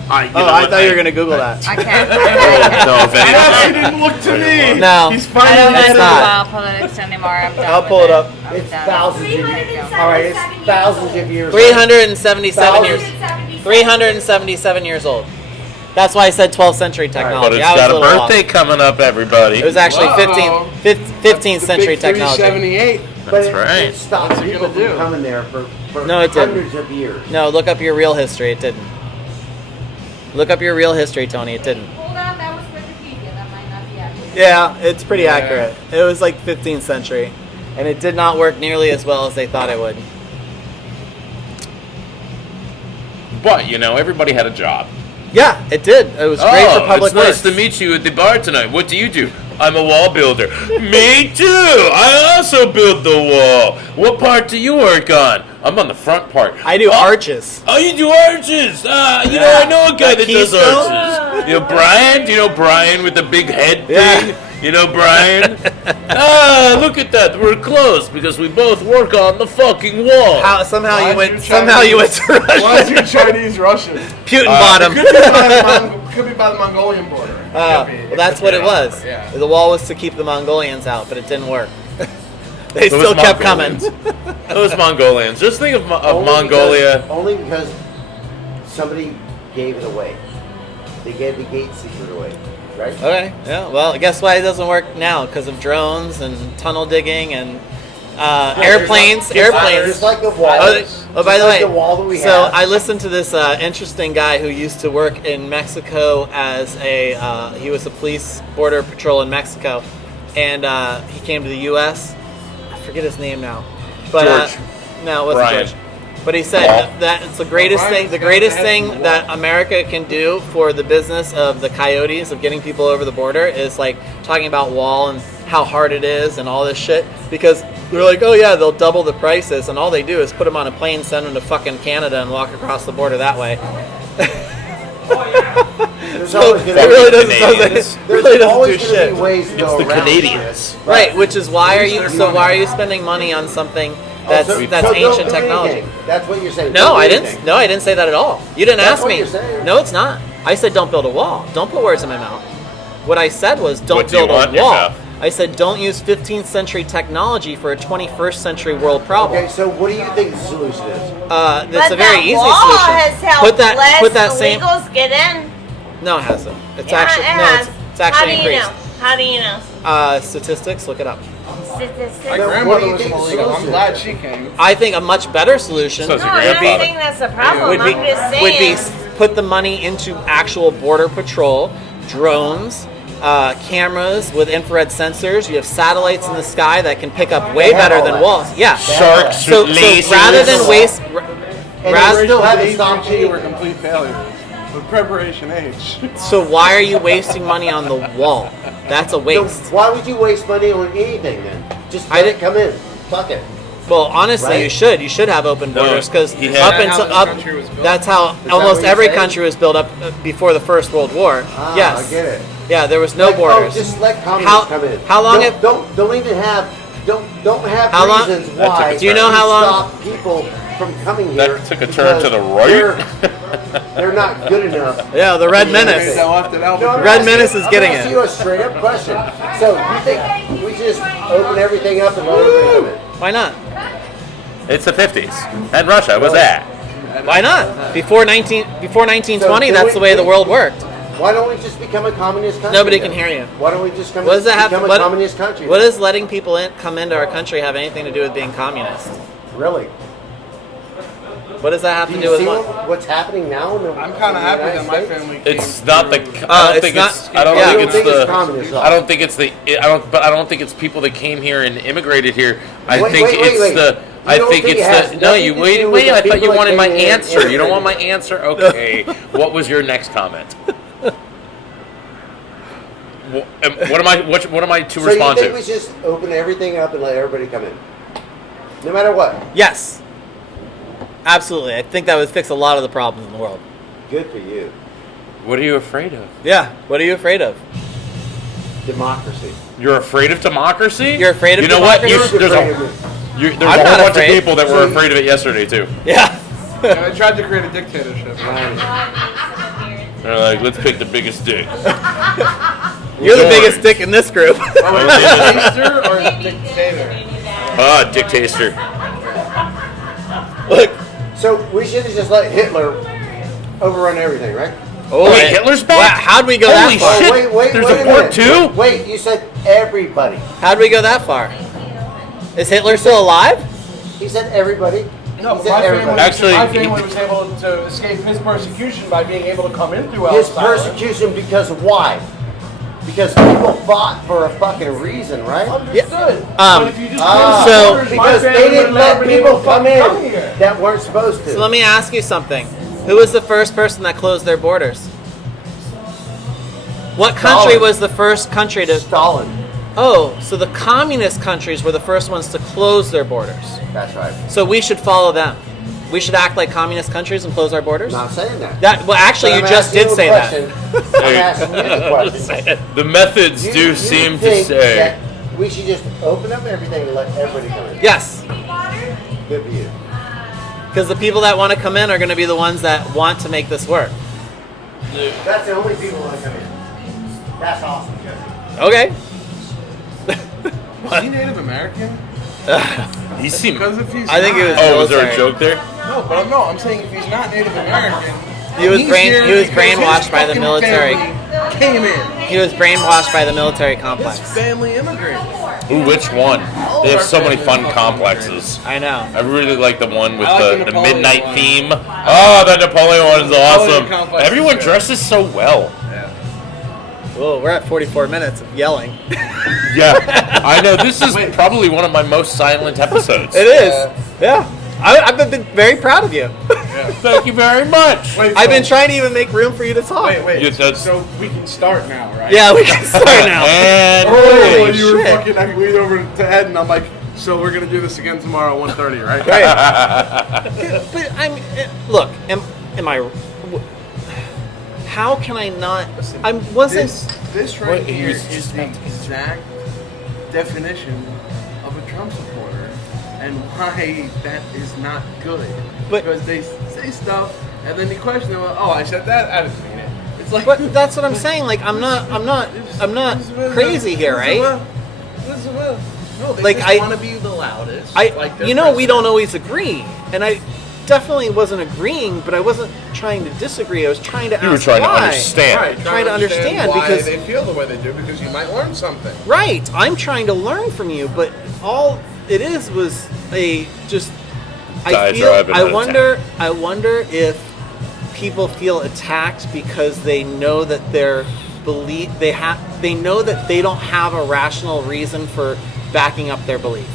You Oh, know I what, thought you were gonna Google that. I can't. No, if anything. didn't look to me. No, He's I finally don't It's want to not. talk about politics anymore. I'm done I'll with pull it up. I'm It's done. thousands of years. All right, it's thousands of years. 377 years. 377 years old. That's why I said 12th century But technology. it's I was got a little off. birthday coming up, everybody. It was actually Whoa. 15th century technology. 378. But That's it right. stopped What's it people gonna do? from coming there for No, it didn't. hundreds of years. No, look up your real history. It didn't. Look up your real history, Tony. It didn't. Hold on, that was Wikipedia. That might not be accurate. Yeah, it's pretty accurate. It was like 15th century, and it did not work nearly as well as they thought it would. But, you know, everybody had a job. Yeah, it did. It was great for public it's nice works. to meet you at the bar tonight. What do you do? I'm a wall builder. Me too. I also build the wall. What part do you work on? I'm on the front part. I do arches. Oh, you do arches. You know, I know a guy that does Keystone? arches. You know Brian? Do you know Brian with the big head Yeah. thing? You know Brian? Look at that. We're close because we both work on the fucking wall. Somehow Why you is went. your Somehow you went to Why is Russia. your Chinese Russian? Putin bottom. Could be by the Mongolian border. Well, that's what it was. Yeah. The wall was to keep the Mongolians out, but it didn't work. They It was still kept coming. Mongolians. Those Mongolians. Just think of Only Mongolia. Because, only because somebody gave it away. They gave the gate secret away, right? Okay. Yeah. Well, guess why it doesn't work now? Because of drones and tunnel digging and airplanes. Airplanes. Just like the wall. Oh, by the like way, the wall that we so have. I listened to this interesting guy who used to work in Mexico as he was a police border patrol in Mexico, and he came to the U.S. I forget his name now, but George. no, it wasn't Brian. George. But he said that it's the greatest thing. The greatest thing that America can do for the business of the coyotes of getting people over the border is like talking about wall and how hard it is and all this shit, because they're like, oh yeah, they'll double the prices, and all they do is put them on a plane, send them to fucking Canada, and walk across the border that way. There's So always it gonna really be, doesn't, Canadians. really doesn't do always gonna shit. be ways to It's go the around Canadians. shit. Right, which is why are you spending money on something that's So that's don't ancient do technology? anything. That's what you're saying. No, Don't do I didn't. anything. No, I didn't say that at all. You didn't That's ask what me. you're saying. No, it's not. I said don't build a wall. Don't put words in my mouth. What I said was don't What do you build want a in your wall. mouth? I said don't use 15th century technology for a 21st century world problem. Okay, so what do you think the solution is? That's But a very that easy wall solution. has helped put that same. illegals get in. No, it hasn't. It's Yeah, actually it no. has. It's actually How do you increased. know? How do you know? Statistics. Look it up. Statistics. My So grandmother what do you was think from the illegal. I'm solution glad is? she came. I think a much better solution So it's No, your I'm not grandpa. saying that's a problem. would be I'm just saying. would be put the money into actual border patrol, drones, cameras with infrared sensors. You have satellites in the sky that can pick up way They have better all than that. walls. Yeah. Sharks, So lasers. rather than waste, And rather, they still haven't Age stopped and G were cheating. complete failures. With preparation age. so why are you wasting money on the wall? That's a So waste. why would you waste money on anything then? Just I let didn't- it come in. Fuck it. Well, honestly, Right? you should. You should have open No, borders because he had- up Is that until how up, this country was built? that's how that almost what you're every saying? country was built up before the First World War. Ah, Yes, I get it. Yeah, there was no Like, borders. Oh, just let communists come in. how long Don't, have- don't even have don't have How long- reasons That took why. a Do you know how long- stop people from coming That here? took a turn to the because right. They're not good enough. Yeah, the Red They Menace. left it out. No, I'm Red asking- Menace is getting I'm it. asking you a straight up question. So you think we just open everything up and let everybody come in? Why not? It's the 50s. And Russia was that. Why not? Before 1920, So that's the way the world worked. Why don't we just become a communist country? Nobody then? can hear you. Why don't we just What does that have? become a communist country? What does letting people come into our country have anything to do with being communist? Really? What does that have Do to you do with see what? what's happening now? I'm kind of happy that my family came. It's not the. through- I don't it's think not- it's. I don't yeah. think You it's don't think it's the. communism? I don't think it's the. I don't think it's people that came here and immigrated here. I Wait, think wait, it's wait. the. You I don't think think it it's has the. No, nothing you to wait. do Wait. with I the thought you people that wanted my came in and answer. You don't want my immigrated. answer. Okay. What was your next comment? What am I? What am I to So respond you think to? we just open everything up and let everybody come in, no matter what? Yes, absolutely. I think that would fix a lot of the problems in the world. Good for you. What are you afraid of? Yeah. What are you afraid of? Democracy. You're afraid of democracy? You're afraid of You know what? democracy? There's Afraid a, of it. there's I'm a not whole bunch afraid. of people that were afraid of it yesterday too. Yeah. Yeah, they tried to create a dictatorship. Right. They're like, let's pick the biggest dick. You're the Orange. biggest dick in this group. Dictator or dictator? Ah, dictator. Look. So we should have just let Hitler overrun everything, right? Oh, Wait, Hitler's back? Wow, how'd we go Holy that far? shit. There's a minute. part two? Wait, you said everybody. How'd we go that far? Is Hitler still alive? He said everybody. No, He but said my family, everybody. Actually, my family was able to escape his persecution by being able to come in through His Ellis Island. persecution because of why? Because people fought for a fucking reason, right? Understood. Um, But if you just Ah, So- close the borders, my because family they didn't wouldn't let have been people able to come fucking in here. that weren't supposed to. So let me ask you something. Who was the first person that closed their borders? What country Stalin. was the first country to? Stalin. Oh, so the communist countries were the first ones to close their borders. That's right. So we should follow them. We should act like communist countries and close our borders. Not saying that. Well, actually, But you I'm just asking did you a say that. question. I'm asking you the question. The methods do You seem to think say. that we should just open up everything and let everybody come in. Yes, Good for you. because the people that want to come in are going to be the ones that want to make this work. That's the only people who want to come in. That's awesome. Okay. Is he Native American? He seemed. Because if he's I think it was- Oh, was there a military. joke there? I'm saying if he's not Native American, He was he's brain- here he was because his brainwashed by the fucking military. family Came in. He was brainwashed by the military His complex. family immigrated. Ooh, which one? They have so many fun complexes. I know. I really like the one with I like the the Napoleon midnight one. theme. Oh, that Napoleon one is awesome. complex Everyone is good. dresses so well. Whoa, we're at 44 minutes of yelling. Yeah, I know. This is probably one of my most silent episodes. It is. Yeah. I've been very proud of you. Thank you very much. I've been trying to even make room for you to talk. Wait. Yeah, that's- So we can start now, right? Yeah, we can start now. And Holy you were shit. fucking. I leaned over to Ed and I'm like, so we're gonna do this again tomorrow at 1:30, right? Right. But I'm look. Am I? How can I not? I wasn't. This right Wait, he here was is just the about to- exact definition of a Trump supporter and why that is not good. But- because they say stuff and then you question them. Oh, I said that. I didn't mean it. It's like. But that's what I'm saying. Like I'm not crazy here, right? No, they Like, just I- want to be the loudest. I, like their you know, we don't president. always agree, and I definitely wasn't agreeing, but I wasn't trying to disagree. I was trying to ask You were trying to why. understand. Right, trying to understand why because- they feel the way they do because you might learn something. Right, I'm trying to learn from you, but all it is was a just. I feel. Diatribe and an I wonder if people feel attacked because they know that they know that they don't have a rational reason for backing up their belief.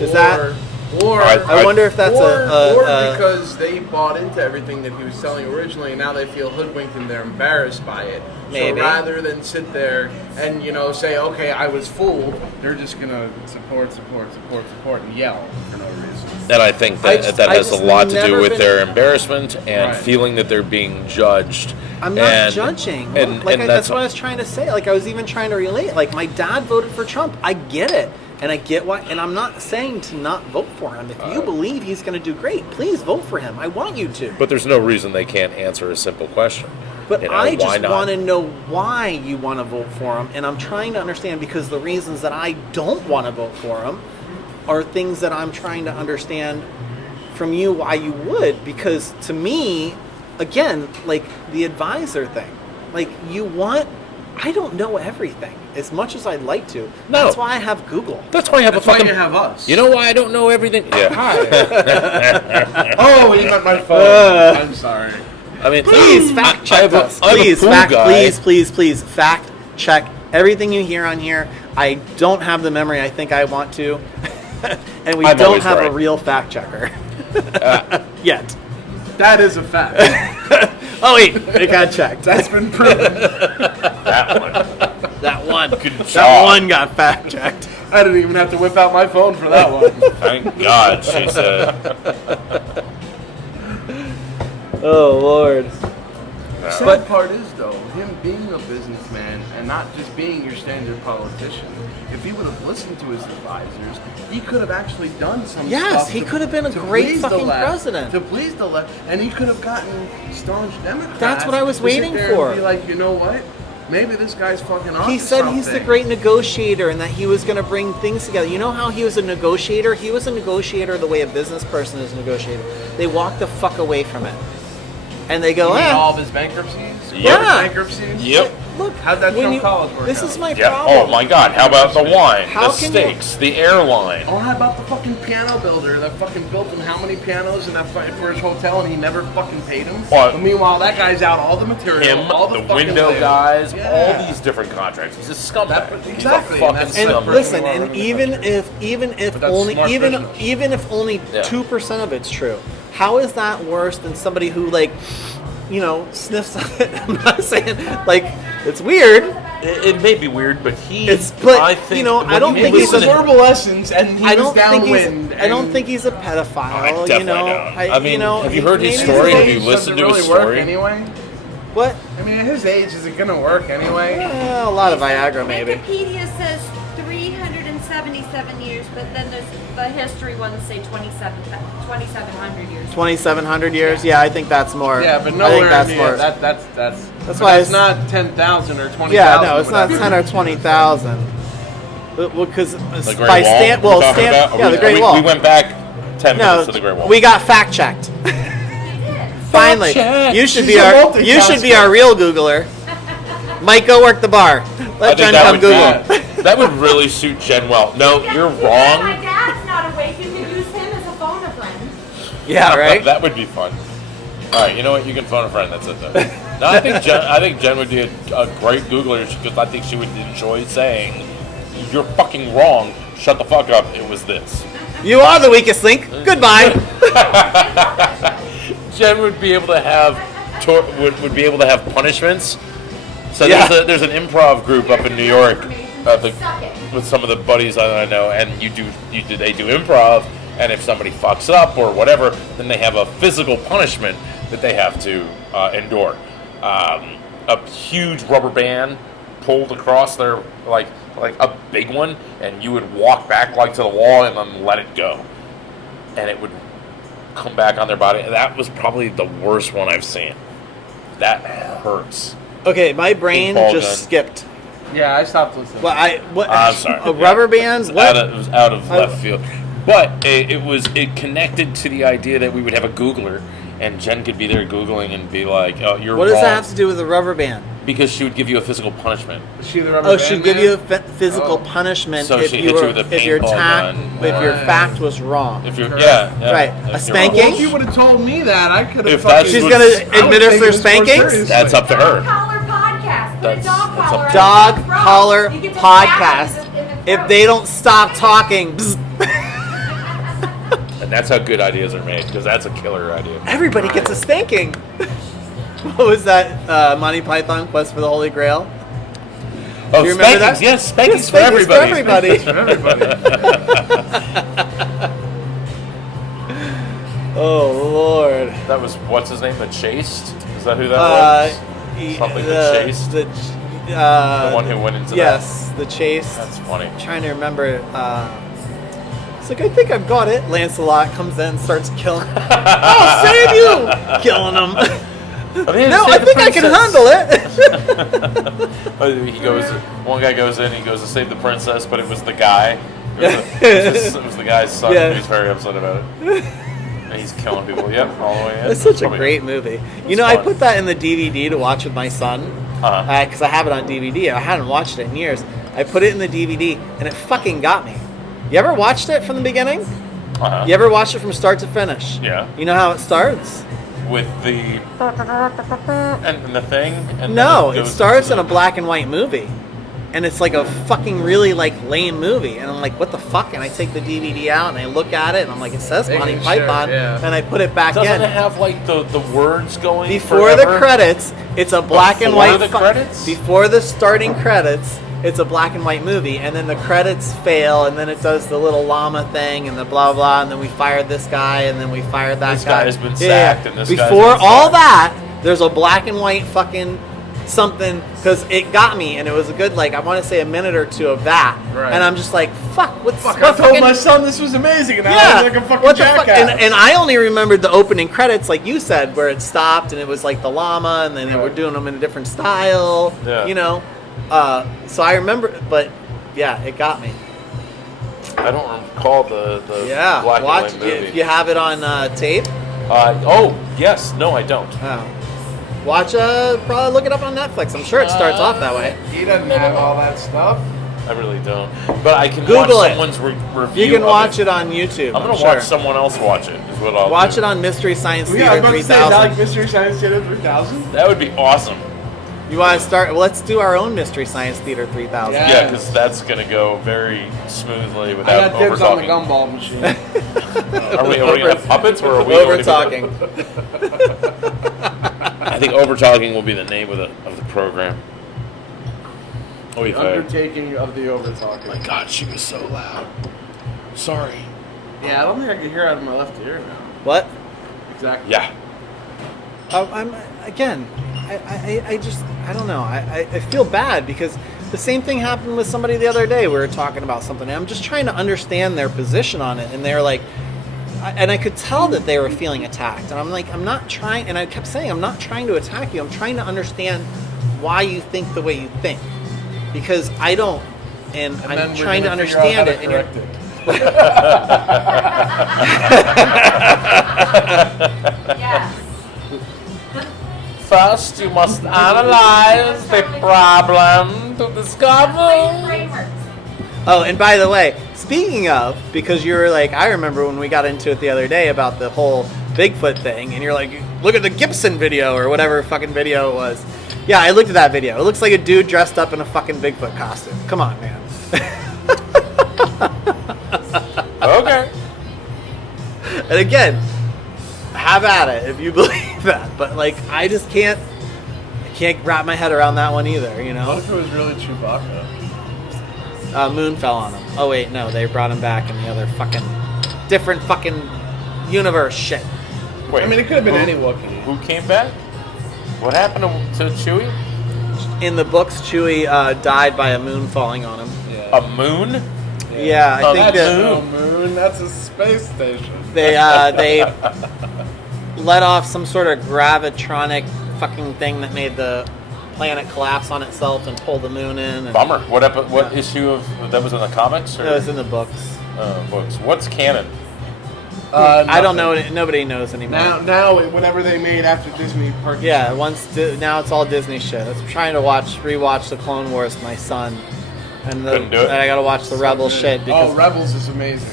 Is that? Or I wonder if that's or a because they bought into everything that he was selling originally, and now they feel hoodwinked and they're embarrassed by it. Maybe. So rather than sit there and say, "Okay, I was fooled," they're just gonna support, and yell for no reason. And I think I that just- that I has a just lot to never do with been- their embarrassment and Right. feeling that they're being judged. I'm not And- judging. And, Like and that's what I was trying to say. Like I was even trying to relate. Like my dad voted for Trump. I get it. And I get why, and I'm not saying to not vote for him. If you believe he's going to do great, please vote for him. I want you to. But there's no reason they can't answer a simple question. But You know, I why just not? want to know why you want to vote for him, and I'm trying to understand because the reasons that I don't want to vote for him are things that I'm trying to understand from you why you would. Because to me, again, like the advisor thing, like I don't know everything as much as I'd like to. No. That's why I have Google. That's why I have That's a why fucking. you have us. You know why I don't know everything? Yeah. Oh, you got my phone. I'm sorry. I mean, Please fact check I have us. I have Please pool fact. guy. Please fact check everything you hear on here. I don't have the memory I think I want to, and we I'm don't always have a right. real fact checker yet. That is a fact. Oh wait, it got checked. That's been proven. That one. That one. Good That job. one got fact checked. I didn't even have to whip out my phone for that one. Thank God, she said. Oh Lord. Sad part is though, him being a businessman and not just being your standard politician. If he would have listened to his advisors, he could have actually done some Yes, stuff. he to- could have been a to great please the fucking left, president. To please the left, and he could have gotten staunch Democrats. That's what I was to sit waiting there and for. Be like, you know what? Maybe this guy's fucking on. He said he's the great negotiator and that he was going to bring things together. You know how he was a negotiator? He was a negotiator the way a business person is a negotiator. They walk the fuck away from it. And they go, all of his bankruptcies. Yeah. Bankruptcies. Yep. look, How'd that when Trump you- college work This out? is my Yeah. problem. Oh my God. How about the wine, How the can you- steaks, the airline? Oh, how about the fucking piano builder that fucking built him how many pianos in that for his hotel and he never fucking paid him? What? But meanwhile, that guy's out all the material, Him, all the, the fucking window labor. guys, Yeah. all these different contracts. He's a scumbag. That- He's exactly, a fucking and that's- And scumbag. listen, Right. and even if But that's only smart business. even if only Yeah. 2% of it's true, how is that worse than somebody who sniffs on it? I'm not saying like it's weird, It may be weird, but But, I think, you know, I don't he think It he's was a- verbal lessons, and he I was don't think downwind. I don't think he's a pedophile. I you definitely know, don't. I mean, you know, have you heard his maybe story? his Have you age- listened to really his work story? anyway. What? I mean, at his age, is it gonna work anyway? A lot of Viagra, maybe. Wikipedia says 377 years, but then there's the history ones say 2,700 years. 2,700 years. Yeah, I think that's more. Yeah, but I think nowhere that's near more. that's That's but why it's it's- not 10,000 or 20,000. Yeah, no, it's not whatever. 10 or 20,000. Well, because The Great by Wall? stand, we're well, talking stand, about? yeah, We- the Great we, Wall. We went back 10 No, minutes to the Great Wall. we got fact checked. Finally, checked. you should She's be a you should be our real Googler. Mike, go work the bar. I Let think Jen come would Google. that would really suit Jen well. No, you're My wrong. dad's not awake. You can use him as a phone a friend. Yeah, right. That would be fun. All right, you know what? You can phone a friend. That's it. Though. No, I think Jen would be a great Googler because I think she would enjoy saying, "You're fucking wrong. Shut the fuck up. It was this." You are the weakest link. Goodbye. Jen would be able to have would be able to have punishments. So Yeah. there's an improv group up in New York with some of the buddies that I know, and they do improv. And if somebody fucks up or whatever, then they have a physical punishment that they have to endure. A huge rubber band pulled across their like a big one, and you would walk back like to the wall and then let it go, and it would come back on their body. And that was probably the worst one I've seen. That hurts. Okay, my brain Ball just gun. skipped. Yeah, I stopped listening. What? I'm sorry. Rubber bands? What? It was out of left field. But it connected to the idea that we would have a Googler, and Jen could be there Googling and be like, "Oh, you're What wrong," does that have to do with the rubber band? because she would give you a physical punishment. Is she the rubber Oh, band she'd give man? you a physical Oh. punishment So if she'd you hit you were with a if your paintball gun. if your Right. fact was wrong. If you're Correct. yeah, Right. if A you're spanking? Well, if you would have told me that, I could have If that's She's what- gonna I would've administer taken this more spankings? seriously. That's up to her. Collar podcast. Put a That's- dog that's collar up on to- Dog the throat. collar You get to podcast. stab it in the If throat. they don't stop talking, bzz, And that's how good ideas are made, because that's a killer idea. everybody gets a spanking. What was that? Monty Python Quest for the Holy Grail. Oh, you remember spankings! that? Yes, spankings for Spankings everybody. for everybody. Oh Lord. That was what's his name? The Chased? Is that who that was? Something the Chased? The The one who went into yes, the chase. that. That's funny. Trying to remember. It's like I think I've got it. Lancelot comes in, and starts killing. I'll save you, killing him. No, I think I can handle it. He goes. One guy goes in. He goes to save the princess, but it was the guy. It was the guy's son. Yeah. He's very upset about it. And he's killing people. Yep, all the way in. It's such a Probably- great movie. You It's know, I fun. put that in the DVD to watch with my son Uh-huh. because I have it on DVD. I hadn't watched it in years. I put it in the DVD, and it fucking got me. You ever watched it from the beginning? Uh-huh. You ever watched it from start to finish? Yeah. You know how it starts? With the and the thing. And No, then it goes starts into in a the- black and white movie. And it's like a fucking really like lame movie. And I'm like, what the fuck? And I take the DVD out and I look at it and I'm like, it says Making Monty sure, Python. yeah. And I put it back Doesn't in. it have like the words going Before forever? the credits, it's a black and Before white. the credits? Before the starting credits, it's a black and white movie, and then the credits fail, and then it does the little llama thing, and the blah blah, and then we fired this guy, and then we fired that This guy. guy has been sacked, and this guy's Before been all sacked. that, there's a black and white fucking something, because it got me, and it was a good like I want to say a minute or two of that, Right. and I'm just like, fuck, what's Fuck, I what told fucking- my son this was amazing, and I yeah, was like a fucking what the fuck? jackass. And I only remembered the opening credits, like you said, where it stopped and it was like the llama, and then they were doing them in a different style. Yeah. You know, so I remember, but yeah, it got me. I don't recall the Yeah, black watch and white movie. if you have it on tape. Oh yes, no, I don't. Oh. Watch, probably look it up on Netflix. I'm sure it starts off that way. He doesn't have all that stuff. I really don't. But I can Google watch it. someone's review. You can of watch it on YouTube. I'm gonna sure. watch someone else watch it. Is what I'll Watch do. it on Mystery Science Yeah, I was Theater about to say, is that 3000. like Mystery Science Theater 3000? That would be awesome. You want to start? Well, let's do our own Mystery Science Theater 3000. Yeah. Yeah, because that's gonna go very smoothly I without got dibs on the over gumball machine. Are we gonna have puppets or are we Over going to talking. I think over talking will be the name of the program. Oy The vey. undertaking of the overtalking. My God, she was so loud. Sorry. Yeah, I don't think I can hear out of my left ear now. What? Exactly. Yeah. I'm again. I just I don't know. I feel bad because the same thing happened with somebody the other day. We were talking about something. And I'm just trying to understand their position on it, and they're like, and I could tell that they were feeling attacked. And I'm like, I'm not trying. And I kept saying, I'm not trying to attack you. I'm trying to understand why you think the way you think, because I don't. And And I'm then we're trying to gonna figure out how understand to it. And you're, correct it. Yes. First, you must analyze the problem to discover. Frameworks. oh, and by the way, speaking of, because you were like, I remember when we got into it the other day about the whole Bigfoot thing, and you're like, look at the Gibson video or whatever fucking video it was. Yeah, I looked at that video. It looks like a dude dressed up in a fucking Bigfoot costume. Come on, man. Okay. And again, have at it if you believe that. But like, I just can't wrap my head around that one either. You What know, if it was really Chewbacca? Moon fell on him. Oh wait, no, they brought him back in the other fucking different fucking universe shit. Wait. I mean, it could have been any Wookiee. Who came back? What happened to Chewie? In the books, Chewie died by a moon falling on him. Yeah. A moon? Yeah, I Oh, think that's that No moon. That's a space station. they let off some sort of gravitronic fucking thing that made the planet collapse on itself and pull the moon in. And Bummer. What issue of that was in the comics or It was in the books. books? What's canon? I don't Nothing. know. Nobody knows anymore. Now, whatever they made after Disney purchased. Yeah, now it's all Disney shit. I'm trying to rewatch the Clone Wars with my son, and Couldn't do it? I gotta watch the Rebel shit because Oh, Rebels is amazing.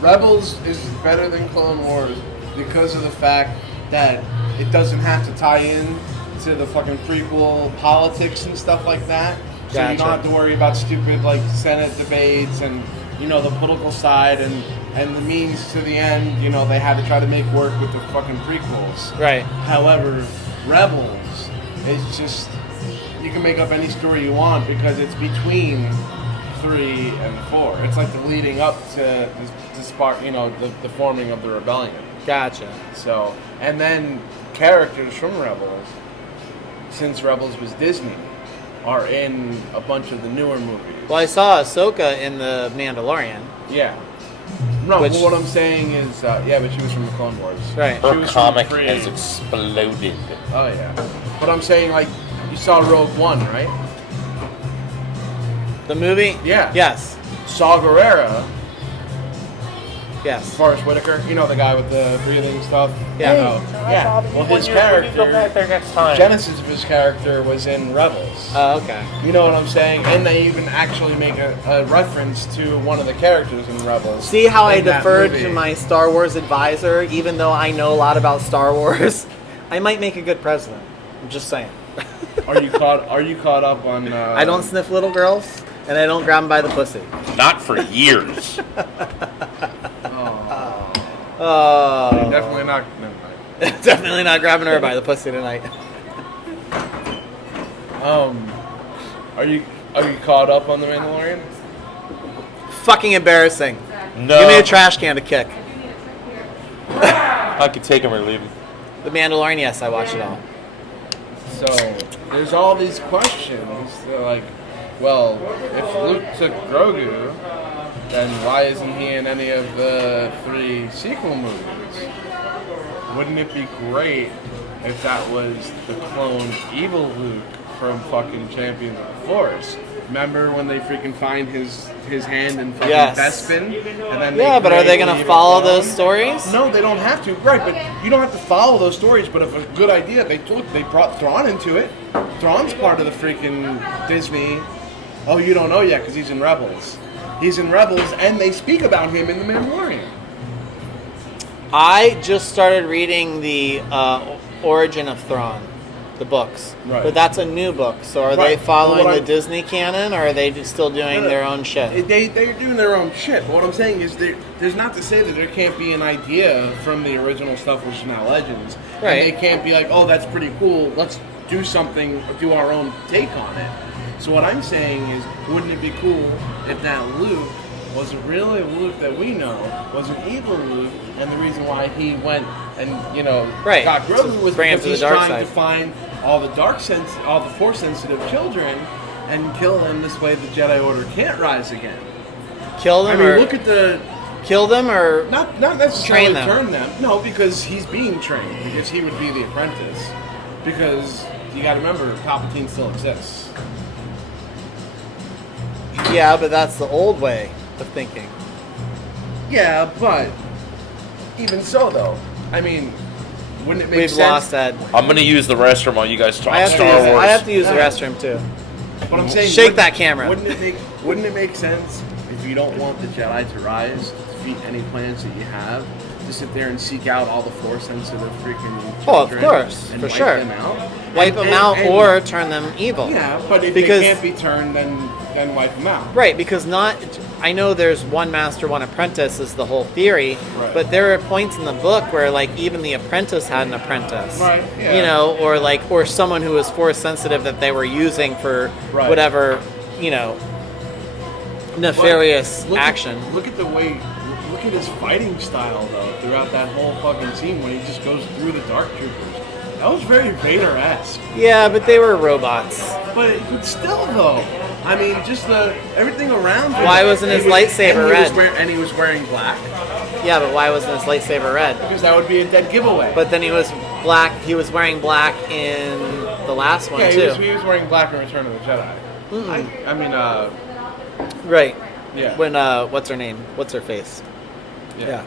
Rebels is better than Clone Wars because of the fact that it doesn't have to tie in to the fucking prequel politics and stuff like that. So you Gotcha. don't have to worry about stupid like Senate debates and the political side and the means to the end. They had to try to make work with the fucking prequels. right. However, Rebels is just you can make up any story you want because it's between 3 and 4. It's like the leading up to spark, the forming of the rebellion. Gotcha. So, and then characters from Rebels, since Rebels was Disney, are in a bunch of the newer movies. Well, I saw Ahsoka in the Mandalorian. Yeah. No, Which- but what I'm saying is, but she was from the Clone Wars. Right. She Her was from comic Free. has exploded. Oh yeah. But I'm saying, like, you saw Rogue One, right? The movie. Yeah. Yes. Saw Gerrera, Yes. Forrest Whitaker, the guy with the breathing stuff. Yeah. Yeah. Well, his character, there next time. genesis of his character was in Rebels. Oh, okay. You know what I'm saying? And they even actually make a reference to one of the characters in Rebels. See how I in that deferred movie. to my Star Wars advisor, even though I know a lot about Star Wars. I might make a good president. I'm just saying. Are you caught up on? I don't sniff little girls, and I don't grab them by the pussy. Not for years. Oh. Definitely not. Never mind. Definitely not grabbing her by the pussy tonight. Are you caught up on the Mandalorian? Fucking embarrassing. No. Give me a trash can to kick. I could take him or leave him. The Mandalorian, yes, I watched it all. So there's all these questions. They're like, well, if Luke took Grogu, then why isn't he in any of the 3 sequel movies? Wouldn't it be great if that was the clone evil Luke from fucking Champions of the Force? Remember when they freaking find his hand in fucking Yes. Bespin? And then Yeah, but are they create going an to evil follow clone? those stories? No, they don't have to. Right, but you don't have to follow those stories. But if a good idea, they brought Thrawn into it. Thrawn's part of the freaking Disney. Oh, you don't know yet because he's in Rebels. He's in Rebels, and they speak about him in The Mandalorian. I just started reading the Origin of Thrawn, the books. Right. But that's a new book. So are they Right. following Well, what the Disney canon, or are they just still doing No. their own shit? They're doing their own shit. But what I'm saying is there's not to say that there can't be an idea from the original stuff, which is now Legends. Right. And they can't be like, oh, that's pretty cool. Let's do something, do our own take on it. So what I'm saying is, wouldn't it be cool if that Luke wasn't really Luke that we know, was an evil Luke, and the reason why he went and Right. got Grogu was Bring him because to the he's dark trying side. to find all the Force sensitive children and kill them. This way, the Jedi Order can't rise again. Kill I them mean, or look at the kill them or not necessarily Train them. turn them. No, because he's being trained. Because he would be the apprentice. Because you got to remember, Palpatine still exists. yeah, but that's the old way of thinking. Yeah, but even so, though, I mean, wouldn't it make We've sense? lost Ed. I'm gonna use the restroom while you guys talk I have, to Star use, Wars. I have to use the restroom too. But I'm saying, Shake wouldn't- that camera. Wouldn't it make sense if you don't want the Jedi to rise, to defeat any plans that you have, to sit there and seek out all the Force sensitive freaking Oh, of children course, and for wipe sure. them out? Wipe them And- out and- or turn them evil. yeah, but if Because- they can't be turned, then wipe them out. Right, because I know there's one master, one apprentice is the whole theory, Right. but there are points in the book where like even the apprentice had an apprentice. Right, yeah. Or someone who was force sensitive that they were using for Right. whatever, nefarious Look action. Look at the way. Look at his fighting style, though, throughout that whole fucking scene when he just goes through the Dark Troopers. That was very Vader-esque. Yeah, but they were robots. But still, though, I mean, just everything around him. Why wasn't his lightsaber red? And he was wearing black, Yeah, but why wasn't his lightsaber red? because that would be a dead giveaway. But then he was black. He was wearing black in the last one yeah, too. he was wearing black in Return of the Jedi. I mean, Right. yeah. When what's her name? What's her face? Yeah.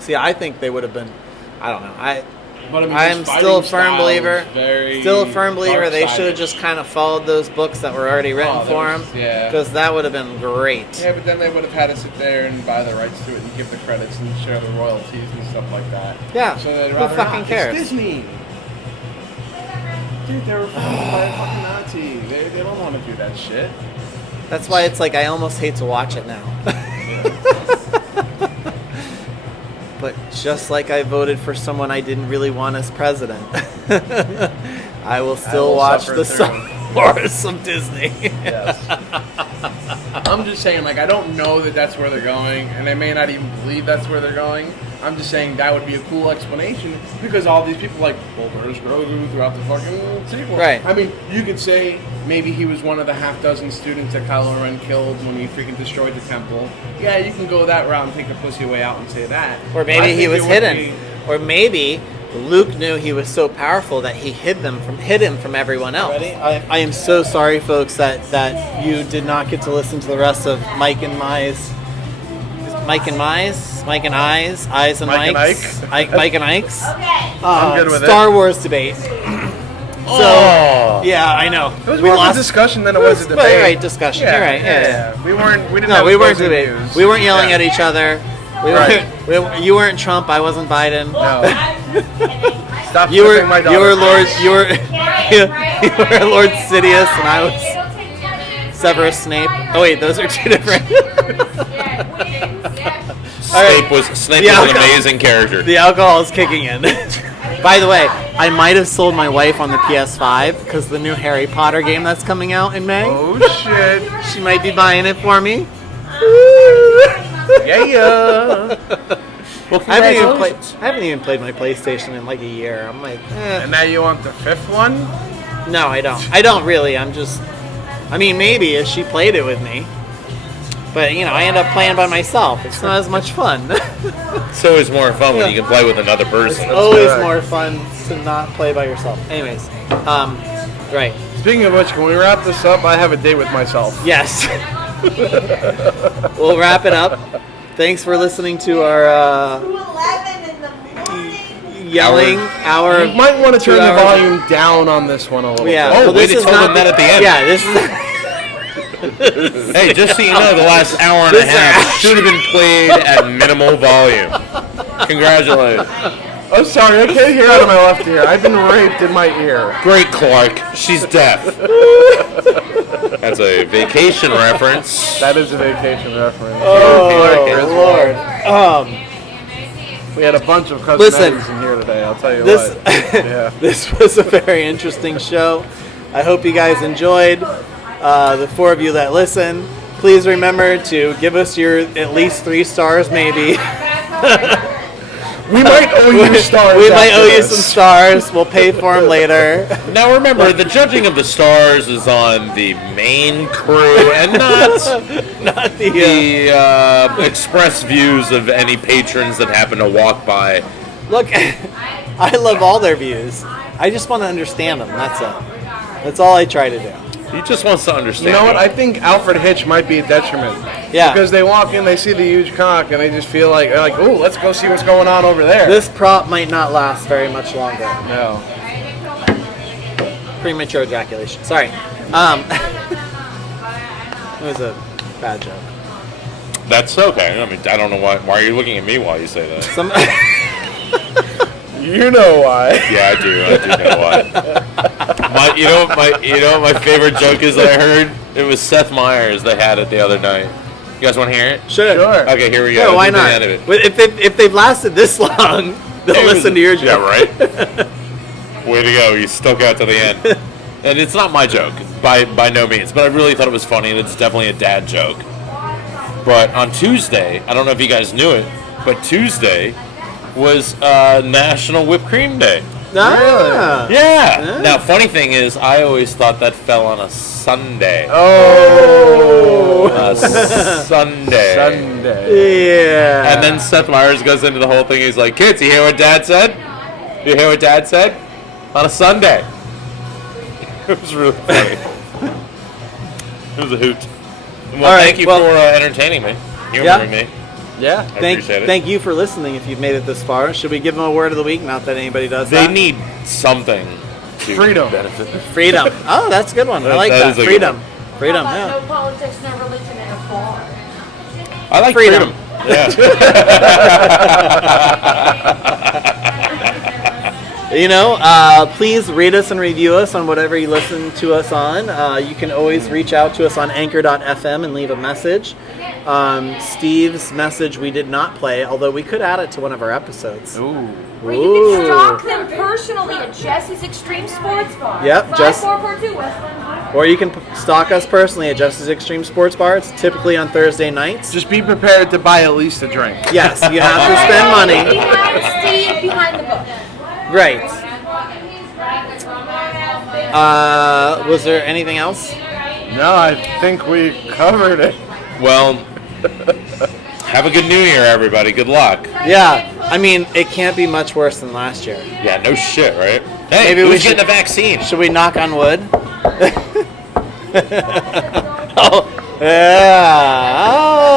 See, I think they would have been. I don't know. But I mean, I'm his still a fighting firm style believer. was very Still a firm believer. They should have dark-sided. just kind of followed those books that were already written Oh, for that him. was- yeah. Because that would have been great. Yeah, but then they would have had to sit there and buy the rights to it and give the credits and share the royalties and stuff like that. Yeah, So they'd who rather fucking not. cares? It's Disney. Dude, they were funded by a fucking Nazi. They don't want to do that shit. That's why it's like I almost hate to watch it now. But just like I voted for someone I didn't really want as president, I will still will watch suffer the through. Star Wars of Disney. I'm just saying, like, I don't know that that's where they're going, and I may not even believe that's where they're going. I'm just saying that would be a cool explanation because all these people are like, well, where's Grogu throughout the fucking sequel? Right. I mean, you could say maybe he was one of the half dozen students that Kylo Ren killed when he freaking destroyed the temple. Yeah, you can go that route and take the pussy way out and say that. Or I maybe he think was it would hidden. be- Or maybe Luke knew he was so powerful that he hid him from everyone else. I am so sorry, folks, that you did not get to listen to the rest of Mike and I's. Mike and I's, Eyes and Mike and Mike's, Mike and Ike's. Okay. I'm good with Star Wars debate. So yeah, I know. It was more of a discussion than it was a But, debate. right, discussion. You're right. Yeah. We didn't No, have we weren't opposing debating. views. We weren't yelling Yeah. at each other. Right. You weren't Trump. I wasn't Biden. No. Stop You were flipping my daughter. you were Lord you were Lord Sidious and I was Severus Snape. Oh wait, those are two different. Snape Yeah, was an okay. amazing character. The alcohol is kicking in. By the way, I might have sold my wife on the PS5 because the new Harry Potter game that's coming out in May. Oh shit. She might be buying it for me. Yeah. Well, I haven't congratulations. even played my PlayStation in like a year. I'm like, And now you want the fifth one? no, I don't. I don't really. I mean, maybe if she played it with me. But, I end up playing by myself. It's not as much fun. It's always more fun when you can play with another person. Always correct. more fun to not play by yourself. Anyways, right. Speaking of which, can we wrap this up? I have a date with myself. Yes. We'll wrap it up. Thanks for listening to our 11 in the morning. yelling hour. You might want to turn the 2 hours. volume down on this one a little Yeah. bit. Oh, so way this to is tell not them that at the end. Yeah, this is. Hey, just so you know, the last hour and a This is half should have been played at minimal volume. Congratulations. I'm sorry, I can't hear out of my left ear. I've been raped in my ear. Great, Clark. She's deaf. That's a vacation reference. That is a vacation reference. Oh Clark Lord. We had a bunch of cousin Listen. Eddies in here today, I'll tell you This what. Yeah. this was a very interesting show. I hope you guys enjoyed. The 4 of you that listen, please remember to give us your at least 3 stars, maybe. We might owe you stars. We might after owe you this. some stars. We'll pay for them later. Now remember, the judging of the stars is on the main crew and Not the express views of any patrons that happen to walk by. Look, I love all their views. I just want to understand them. That's it. That's all I try to do. He just wants to understand. You know what? it. I think Alfred Hitch might be a detriment. Yeah. Because they walk in, they see the huge cock, and they just feel like, they're like, ooh, let's go see what's going on over there. This prop might not last very much longer. No. Premature ejaculation. Sorry. It was a bad joke. That's okay. I mean, I don't know why. Why are you looking at me while you say that? Some. You know why. Yeah, I do. I do know why. You know what my favorite joke is that I heard? It was Seth Meyers. They had it the other night. You guys want to hear it? Sure. Sure. Okay, here we go. Yeah, why This is the not? end of it. But if they've lasted this long, they'll listen to your joke. Yeah, right. Way to go! You stuck out to the end. And it's not my joke by no means, but I really thought it was funny, and it's definitely a dad joke. But on Tuesday, I don't know if you guys knew it, but Tuesday was National Whipped Cream Day. Ah. Yeah. Now, funny thing is, I always thought that fell on a Sunday. Oh. A Sunday. Sunday. Yeah. And then Seth Meyers goes into the whole thing. He's like, "Kids, you hear what Dad said? You hear what Dad said? On a Sunday." It was really funny. It was a hoot. Well, All right, thank you well- for entertaining me, humoring me. Yeah. I appreciate it. Thank you for listening. If you've made it this far, should we give them a word of the week? Not that anybody does They that. need something to Freedom. benefit them. Freedom. Oh, that's a good one. I like That that. is a good Freedom. one. Freedom. How Yeah. about no politics, no religion, and a bar? I like Freedom. freedom. Yeah. You know, please rate us and review us on whatever you listen to us on. You can always reach out to us on anchor.fm and leave a message. Steve's message we did not play, although we could add it to one of our episodes. Ooh. Or you can stalk them personally at Jesse's Extreme Sports Bar. Yep, Jess- 5442 Westland Highway. Or you can stalk us personally at Justice Extreme Sports Bar. It's typically on Thursday nights. Just be prepared to buy at least a drink. Yes, you have to spend money. Behind Steve, behind the book. Right. Was there anything else? No, I think we covered it. Well, have a good New Year, everybody. Good luck. Yeah, I mean, it can't be much worse than last year. Yeah, no shit, right? Hey, Maybe who's we should- getting the vaccine? Should we knock on wood? Oh, yeah. Oh,